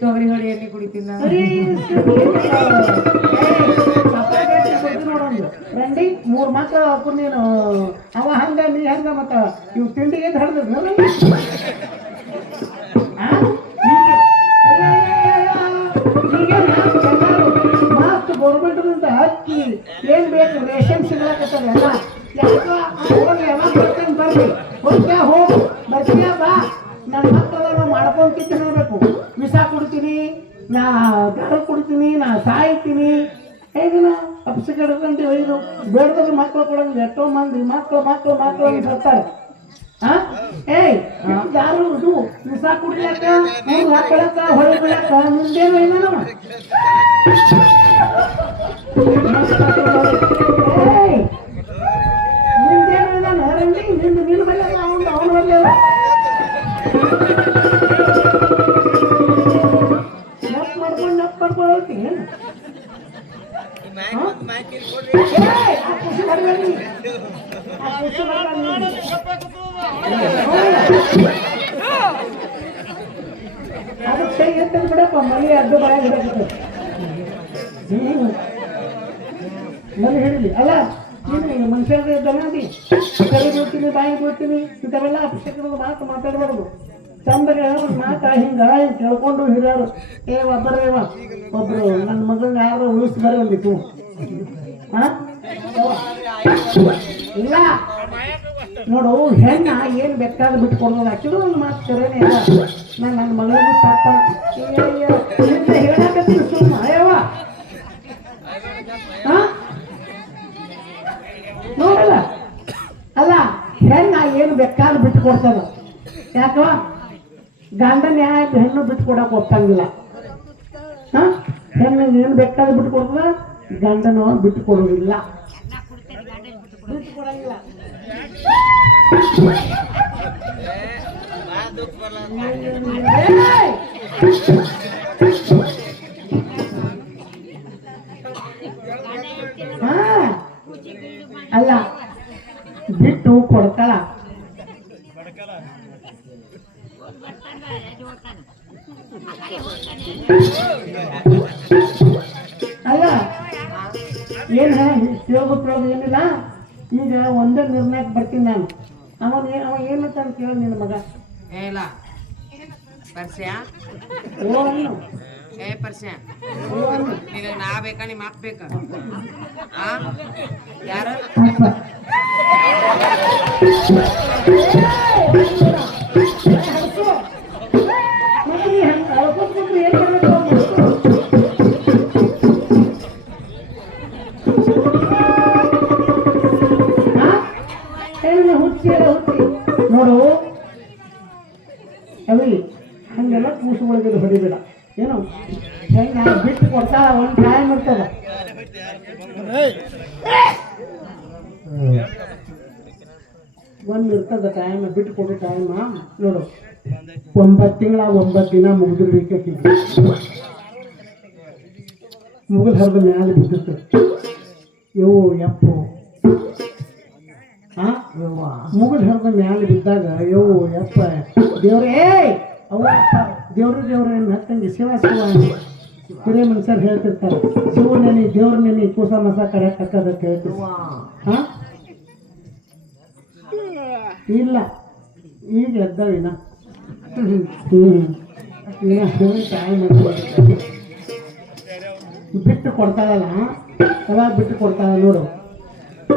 ತೊಗರಿ ಹೊಳಿ ಎಣ್ಣೆ ಕುಡಿತೀನಿ ನಾನು. ರಂಡಿ 3 ಮಕ್ಕಳು ಹಾಕು ನೀನು. ಅವ ಹಂಗ ನೀ ಹಂಗ, ಮತ್ತ ಇವ್ ತಿಂಡಿಗೆ ಹಡ್ದ ಮಸ್ತ್ ಗೌರ್ಮೆಂಟ್ ಅಕ್ಕಿ ಏನ್ ಬೇಕು ರೇಷನ್ ಸಿಗ್ಲಾಕತ್ತದ ಎಲ್ಲ ಯಾಕೋ ಹೋಗಿ ಯಾವಾಗ ಬರ್ತಾನೆ ಬರ್ರಿ ಹೋಗ್ಯಾ ಹೋಗು ಬರ್ತೀಯ ಬಾ ನನ್ನ ಮಕ್ಕಳೆಲ್ಲ ಮಾಡ್ಕೊಂತಿದ್ದು ನೋಡ್ಬೇಕು ವಿಷ ಕುಡ್ತೀನಿ ನಾ ಗಾಳ ಕುಡ್ತೀನಿ ನಾ ಸಾಯ್ತೀನಿ ಹೇಗಿನ ಅಪ್ಸಗಡದಂತೆ ಒಯ್ದು ಬೇಡದಾಗ ಮಕ್ಕಳು ಕೊಡಂಗಿಲ್ಲ ಎಷ್ಟೋ ಮಂದಿ ಮಕ್ಕಳು ಅಂತ ಬರ್ತಾರೆ ಹಾ ಏಯ್ ದಾರು ಇದು ವಿಷ ಕುಡಿಯಾಕ ಊರು ಹಾಕೊಳಕ ಹೊಳೆ ಬೀಳಕ ಮುಂದೇನು ಏನೋ ನಿಂದೇನು ಇಲ್ಲ ರಂಡಿ ನಿನ್ನ ಬಲ್ಲ ಅವನು ಬಲ್ಲ ನಪ್ ಮಾಡ್ಕೊಂಡು ಹೋಗ್ತೀನಿ ಅದಕ್ಕೆ ಎತ್ತದ ಬಿಡಪ್ಪ ಮನೆ ಅಡ್ಡ ಬಾಯ ಹಿಡಕತ್ತ ಮನೆ ಹಿಡಲಿ ಅಲ್ಲ ನೀನು ಮನುಷ್ಯರ ದನದಿ ಕರೆ ಬಿಡ್ತೀನಿ ಬಾಯಿ ಬಿಡ್ತೀನಿ ಇಂಥವೆಲ್ಲ ಅಪಶಕರದ ಮಾತು ಮಾತಾಡಬಾರ್ದು ಚಂದಾಗ ಮಾತ ಹಿಂಗ ಕೇಳ್ಕೊಂಡು ಹಿರಿಯರು ಒಬ್ರು ನನ್ನ ಮಗಳನ್ನ ಯಾರು ಉಳಿಸಿ ಬರೋದಿತ್ತು ಹಾ ಇಲ್ಲ ನೋಡು ಹೆಣ್ಣ ಏನ್ ಬೇಕಾದ ಬಿಟ್ಟು ಕೊಡೋದು ಹಾಕಿದ್ರು ಒಂದು ಮಾತು ಕರೇನೆ ಇಲ್ಲ ನಾನು ನನ್ನ ಮಗಳಿಗೂ ತಪ್ಪ ಹೇಳಕತ್ತೀನಿ ಸುಮ್ಮ ಅಯ್ಯವ ನೋಡಲ್ಲ ಅಲ್ಲ ಹೆಣ್ಣ ಏನು ಬೇಕಾದ ಬಿಟ್ಟು ಕೊಡ್ತಾನ ಯಾಕವ ಗಂಡನ ನ್ಯಾಯ ಹೆಣ್ಣು ಬಿಟ್ಟು ಕೊಡಕ್ ಒಪ್ಪಂಗಿಲ್ಲ ಹಾ ಹೆಣ್ಣು ಏನು ಬೇಕಾದ ಬಿಟ್ಟು ಕೊಡ್ತದ ಗಂಡನ ಬಿಟ್ಟು ಕೊಡೋದಿಲ್ಲ ಬಿಟ್ಟು ಕೊಡಂಗಿಲ್ಲ ಅಲ್ಲ ಬಿಟ್ಟು ಕೊಡ್ತಾಳ ಅಲ್ಲ ಏನ್ ಕೇಳ್ಬಿಟ್ರೋದು ಏನಿಲ್ಲ ಈಗ ಒಂದೇ ನಿರ್ಣಯಕ್ಕೆ ಬರ್ತೀನಿ ನಾನು ಅವ ಏನಂತ ಕೇಳಿ ನಿನ್ನ ಮಗ ಇಲ್ಲ ಪರ್ಸ್ಯಾ ಏ ಪರ್ಸ್ಯಾ ನಿನಗೆ ನಾ ಬೇಕಾ ನಿಮ್ಮ ಅಪ್ಪ ಬೇಕಾ ಯಾರು ನೋಡು ಅವಿ ಹಂಗೆಲ್ಲ ಕೂಸು ಒಳಗಡೆ ಹೊಡಿಬೇಡ ಏನು ಹೆಂಗ ಬಿಟ್ಟು ಕೊಡ್ತಾಳ ಒಂದು ಟೈಮ್ ಇರ್ತದ ಒಂದು ಇರ್ತದ ಟೈಮ್ ಬಿಟ್ಟು ಕೊಡೋ ಟೈಮ್ ನೋಡು 9 ತಿಂಗಳ 9 ದಿನ ಮುಗಿದಿರ್ಬೇಕು ಮುಗಿದ ಹರಿದ ಮ್ಯಾಲೆ ಬಿದ್ದಿತ್ತು ಇವು ಎಪ್ಪು ಮುಗಿದ ಹರಿದ ಮ್ಯಾಲೆ ಬಿದ್ದಾಗ ಇವು ಎಪ್ಪ ದೇವ್ರೇ ಅವ ದೇವ್ರ ಹತ್ತಂಗೆ ಶಿವ ಹಿರಿಯ ಮನುಷ್ಯರು ಹೇಳ್ತಿರ್ತಾರೆ ಶಿವ ನೆನೆ ದೇವ್ರ ನೆನೆ ಕೂಸ ಮಸ ಕಡೆ ಹಾಕೋದಕ್ಕೆ ಹೇಳ್ತಿರ್ತಾರೆ ಹಾ ಇಲ್ಲ ಈಗ ಎದ್ದವಿನ ಟೈಮ್ ಬಿಟ್ಟು ಕೊಡ್ತಾಳಲ್ಲ ಯಾವಾಗ ಬಿಟ್ಟು ಕೊಡ್ತಾಳ ನೋಡು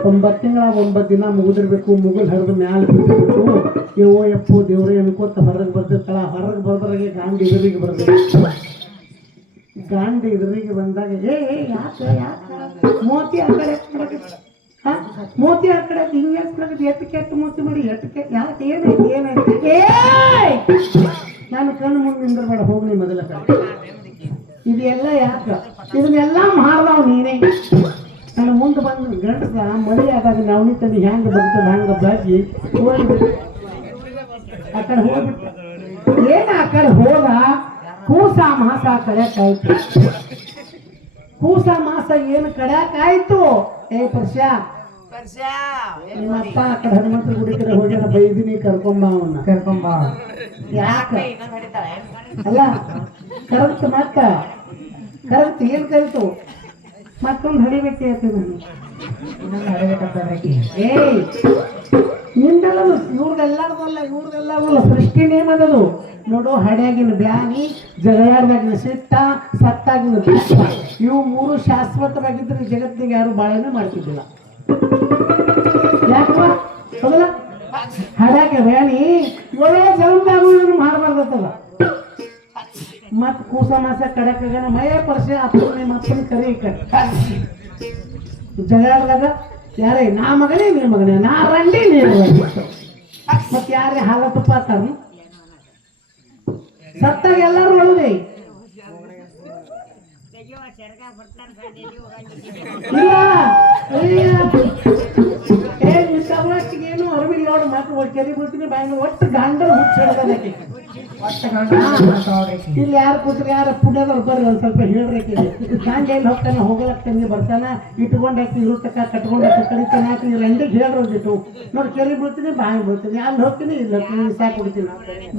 9 ತಿಂಗಳ 9 ದಿನ ಮುಗಿದಿರ್ಬೇಕು ಮುಗಿದು ಹರಿದು ಮ್ಯಾಲೆ ಬಿಟ್ಟಿರ್ಬೇಕು ಇವೋ ಎಪ್ಪು ದೇವ್ರೇ ಅನ್ಕೋತ ಹೊರಗೆ ಬರ್ತಿರ್ತಾಳ ಹೊರಗೆ ಬರ್ದ್ರಾಗೆ ಗಾಂಡಿ ಎದುರಿಗೆ ಬರ್ಬೇಕು ಗಾಂಡಿ ಎದುರಿಗೆ ಬಂದಾಗ ಯಾಕೆ ಮೋತಿ ಆ ಕಡೆ ಮೋತಿ ಆ ಕಡೆ ಹಿಂಗೆ ಎತ್ತು ಕೆಟ್ಟು ಮೋತಿ ಮಾಡಿ ಯಾಕೆ ಏನೈತಿ ನಾನು ಕಣ್ಣು ಮುಂದೆ ನಿಂದ್ರಬೇಡ ಹೋಗ್ನಿ ಮೊದಲ ಕಡೆ ಇದೆಲ್ಲ ಯಾಕ ಇದನ್ನೆಲ್ಲ ಮಾಡ್ದಾವ್ ನೀನೇ ನನ್ನ ಮುಂದೆ ಬಂದು ಗಂಡಸ ಮಳಿ ಆದಾಗ ನವನಿ ತಂದು ಹೆಂಗೆ ಬರ್ತದೆ ಹಂಗೆ ಬಾಗಿ ಹೋಗ್ಬಿಟ್ಟು ಆ ಕಡೆ ಹೋಗ್ಬಿಟ್ಟು ಆ ಕಡೆ ಹೋದ ಕೂಸ ಮಾಸ ಕಡ್ಯಾಕಾಯ್ತು ಕೂಸ ಮಾಸ ಏನು ಕಡ್ಯಾಕಾಯ್ತು ಪರ್ಸ್ಯಾ ನಿಮ್ಮಪ್ಪ ಆ ಕಡೆ ಹನುಮಂತರ ಗುಡಿ ಕಡೆ ಹೋಗ್ಯಾನ ಬೈದಿನಿ ಕರ್ಕೊಂಬ ಯಾಕೆ ಅಲ್ಲ ಕರಗ್ತು ಏನ್ ಕರಿತು ಮತ್ತೊಂದು ಹಡಿಬೇಕು ಹೇಳ್ತೀನಿ ನಾನು ಇನ್ನೊಂದು ಹಡಬೇಕಂತಾರೆ ಏಯ್ ನಿಂದಲ್ಲದು ಇವ್ರದೆಲ್ಲದಲ್ಲ ಸೃಷ್ಟಿ ನೇಮ್ ಅದದು ನೋಡು. ಹಡ್ಯಾಗಿನ ಬ್ಯಾನಿ, ಜಗಳಾಡ್ದಾಗಿನ ಸಿಟ್ಟ, ಸತ್ತಾಗಿನ ದುಷ್ಟ, ಇವು ಮೂರು ಶಾಶ್ವತವಾಗಿದ್ರೆ ಈ ಜಗತ್ತಿಗೆ ಯಾರು ಬಾಳೆನೇ ಮಾಡ್ತಿದ್ದಿಲ್ಲ. ಯಾಕ ಹೌದಲ್ಲ? ಹಡ್ಯಾಗ ಬ್ಯಾನಿ ಒಳ್ಳೆ ಜಗತ್ತಾಗೂ ಮಾಡಬಾರ್ದತ್ತಲ್ಲ. ಮತ್ ಕೂಸ ಮಾಸ ಕಡಕಾಗನ ಮಯ ಪರ್ಸ ಅಪ್ಪನೇ ಮಕ್ಕಳ ಕರಿ ಜಗಳಾಡ್ದಾಗ ಯಾರೇ ನಾ ಮಗನೇ ನೀ ಮಗನೇ, ನಾ ರಂಡಿ ನೀರು ಮತ್ ಯಾರೇ ಹಾಲ ತುಪ್ಪ ಆತಾರ. ಸತ್ತಾಗ ಎಲ್ಲಾರು ಒಳ್ಳೆ ಏನು ಹೊರಬಿಲ್ ನೋಡು ಮಾತ್ರ ಕೆರಿ ಬಿಡ್ತೀನಿ ಬಾಯಿ ಒಟ್ಟು ಗಂಡರ ಹುಚ್ಚಿಡ್ದಕ್ಕೆ ಇಲ್ಲಿ ಯಾರು ಕೂತ್ರೆ ಯಾರ ಪುಣ್ಯದವ್ರು ಬರ್ರಿ ಒಂದ್ ಸ್ವಲ್ಪ ಹೇಳ್ರಿ. ಗಂಡ ಎಲ್ಲಿ ಹೋಗ್ತಾನೆ ಹೋಗ್ಲಕ್ತಾನೆ ಬರ್ತಾನ ಇಟ್ಕೊಂಡ್ ಹಾಕಿ ಇರುತ್ತಕ್ಕ ಕಟ್ಕೊಂಡ್ ಹಾಕಿ ಕಡಿತಾನೆ ಹಾಕಿ ರಂಡಿಗೆ ಹೇಳ್ರೋದಿಟ್ಟು ನೋಡಿ ಕೆರಿ ಬಿಡ್ತೀನಿ ಬಾಯಿ ಬಿಡ್ತೀನಿ ಅಲ್ಲಿ ಹೋಗ್ತೀನಿ ಇಲ್ಲಿ ಹೋಗ್ತೀನಿ ಸಾಕು ಬಿಡ್ತೀನಿ.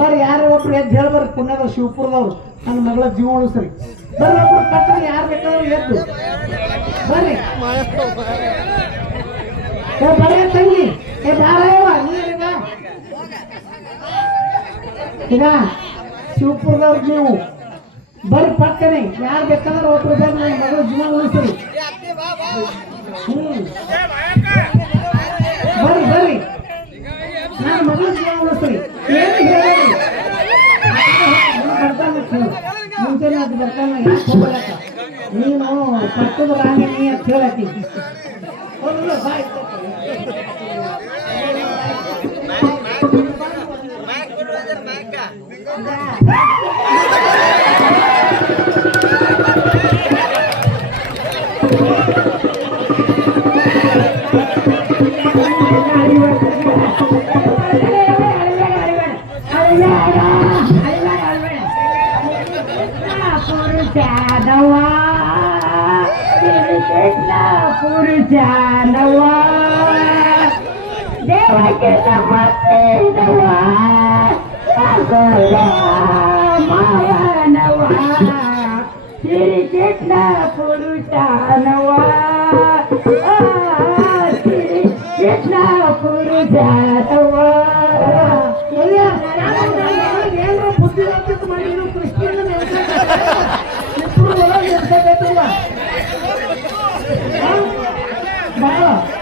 ಬರ್ರಿ ಯಾರೋ ಒಬ್ರು ಎದ್ದು ಹೇಳ್ಬಾರ್ರಿ ಪುಣ್ಯದವ್ರು ಶಿವಪುರದವ್ರು ನನ್ನ ಮಗಳ ಜೀವ ಉಳಿಸ್ರಿ. ಬರ್ರಿ ಒಬ್ರು ಕಟ್ಟಿ ಯಾರು ಬೇಕಾದ್ರು ಎದ್ದು ಬರ್ರಿ. ಬರ ತಂಗಿ ಬಾರವ ನೀರೀಗ ಈಗ ಶಿವಪುರದವ್ರು ನೀವು ಬರ್ರಿ ಪಕ್ಕನೆ ಯಾರು ಬೇಕಾದ್ರೆ ಒಬ್ರು ಬಂದು ನನ್ನ ಮಗಳ ಜೀವ ಉಳಿಸ್ರಿ. ಬರ್ರಿ ಬರ್ರಿ ನನ್ನ ಮಗಳ ಜೀವ ಉಳಿಸ್ರಿ. ಏನು ಹೇಳಿ ಮುಂಚೆನೆ ಅದು ಬರ್ತಾನ ಯಾಕೆ ಹೋಗಲಕ್ಕ ನೀನು ಪಟ್ಟದ ರಾಣಿ ನೀ ಅಂತ ಹೇಳತ್ತಿ ಬಾಯ್ ಪುರುಷನವಾ ದೇವಕ್ಕೆ ಮಾವನವಾ ಶ್ರೀಕೃಷ್ಣ ಪುರುಷನವಾ ಶ್ರೀಕೃಷ್ಣ ಪುರುಷನವಾ ಏನೋ ಬುದ್ಧಿ ಮಾಡಿ ಕೃಷ್ಣ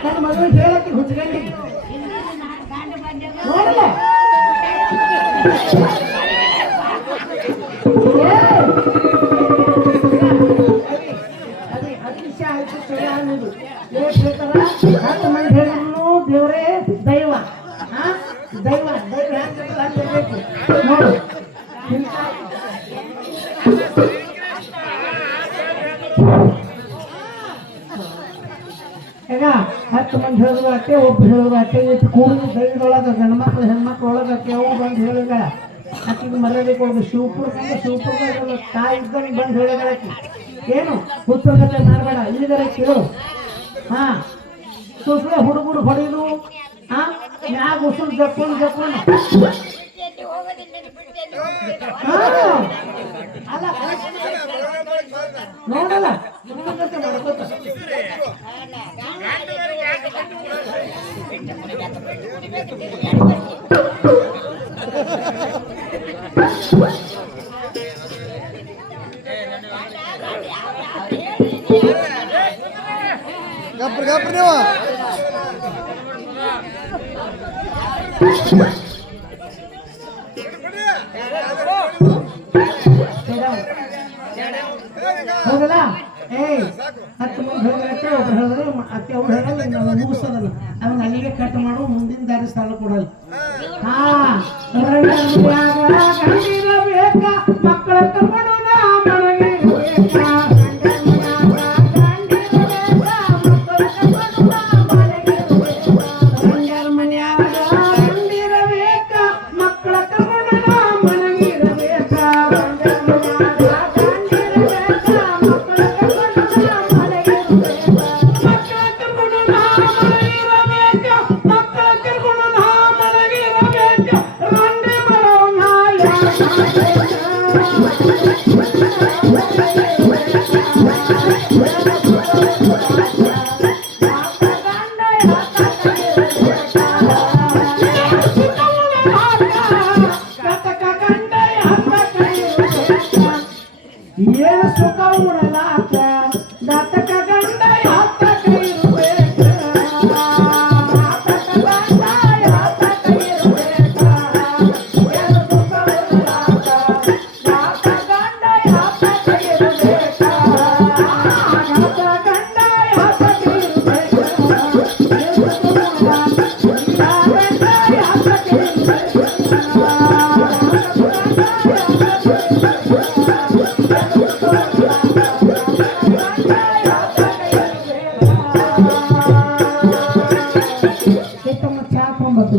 ನನ್ನ ಮಗಳು ಹೇಳಕ್ಕೆ ಹುಚ್ಚಿಗೆ ನೋಡಲ್ಲ ಅತಿಶಯ ಆಯ್ತು ಚಲ ಅನ್ನೋದು ಹತ್ತು ಮಂದಿ ಹೇಳಿದ್ರು ದೇವರೇ ದೈವ ದೈವ ದೈವ ಹ್ಯಾಂಗಿರ್ಬೇಕು ನೋಡು. ಈಗ 10 ಮಂದಿ ಹೇಳಿದ್ರು ಅಟ್ಟೆ ಒಬ್ಬರು ಹೇಳಿದ್ರು ಅಟ್ಟೆ ಇಟ್ಟು ಕೂಡಿ ದೈವದೊಳಗೆ ಗಂಡ್ಮಕ್ಳು ಹೆಣ್ಮಕ್ಳು ಒಳಗೆ ಅವು ಬಂದು ಹೇಳಿದ ಆಕಿಗೆ ಮರ್ಯಾದೆ ಕೊಡೋದು. ಶಿವಪುರ ತಾಯಿ ಇದ್ದಂಗೆ ಬಂದು ಹೇಳಿದಾಕಿ ಏನು ಹುಚ್ಚಗತೆ ಮಾಡಬೇಡ ಇಲ್ಲಿದ್ದಾರೆ ಕೇಳು. ಸುಸ್ಲೆ ಹುಡುಗರು ಹೊಡೆಯುದು ಯಾಗ ಉಸುರು ಜಪ್ಕೊಂಡು ಅಲ್ಲ ನೋಡಲ್ಲ ಹುಡುಗತೆ ಮಾಡ್ಕೋತ ಗಪ್ರ ನೀವು ಹೌದಲ್ಲ. 10 ಮಂದಿ ಹೇಳಿದ್ರೆ ಒಬ್ರು ಹೇಳಿದ್ರೆ ಅತ್ತೆ ಅವ್ರು ಹೇಳಲ್ಲ ನಾವು ಮುಗಿಸೋದಲ್ಲ ಅವನ್ನ ಅಲ್ಲಿಗೆ ಕಟ್ ಮಾಡು ಮುಂದಿನ ದಾರಿ ಸ್ಥಳ ಕೊಡಲ್ಲ. ಮಕ್ಕಳ ತಗೊಂಡು ಗತಕ ಗಂಡ ಹತ್ತಕ ಇರಬೇಕ ಏನು ಸುಖ ಉಣಲಾಕ ಗತಕ ಗಂಡ ಹತ್ತಕ ಇರಬೇಕ ಗತಕ ಗಂಡ ಹತ್ತಕ ಇರಬೇಕ ಏನು ಸುಖ ಉಣಲಾಕ ಗತಕ ಗಂಡ ಹತ್ತಕ ಇರಬೇಕ ಗತಕ ಗಂಡ ಹತ್ತಕ ಇರಬೇಕ ಏನು ಸುಖ ಉಣಲಾಕ ಗತಕ ಗಂಡ ಹತ್ತಕ ಇರಬೇಕ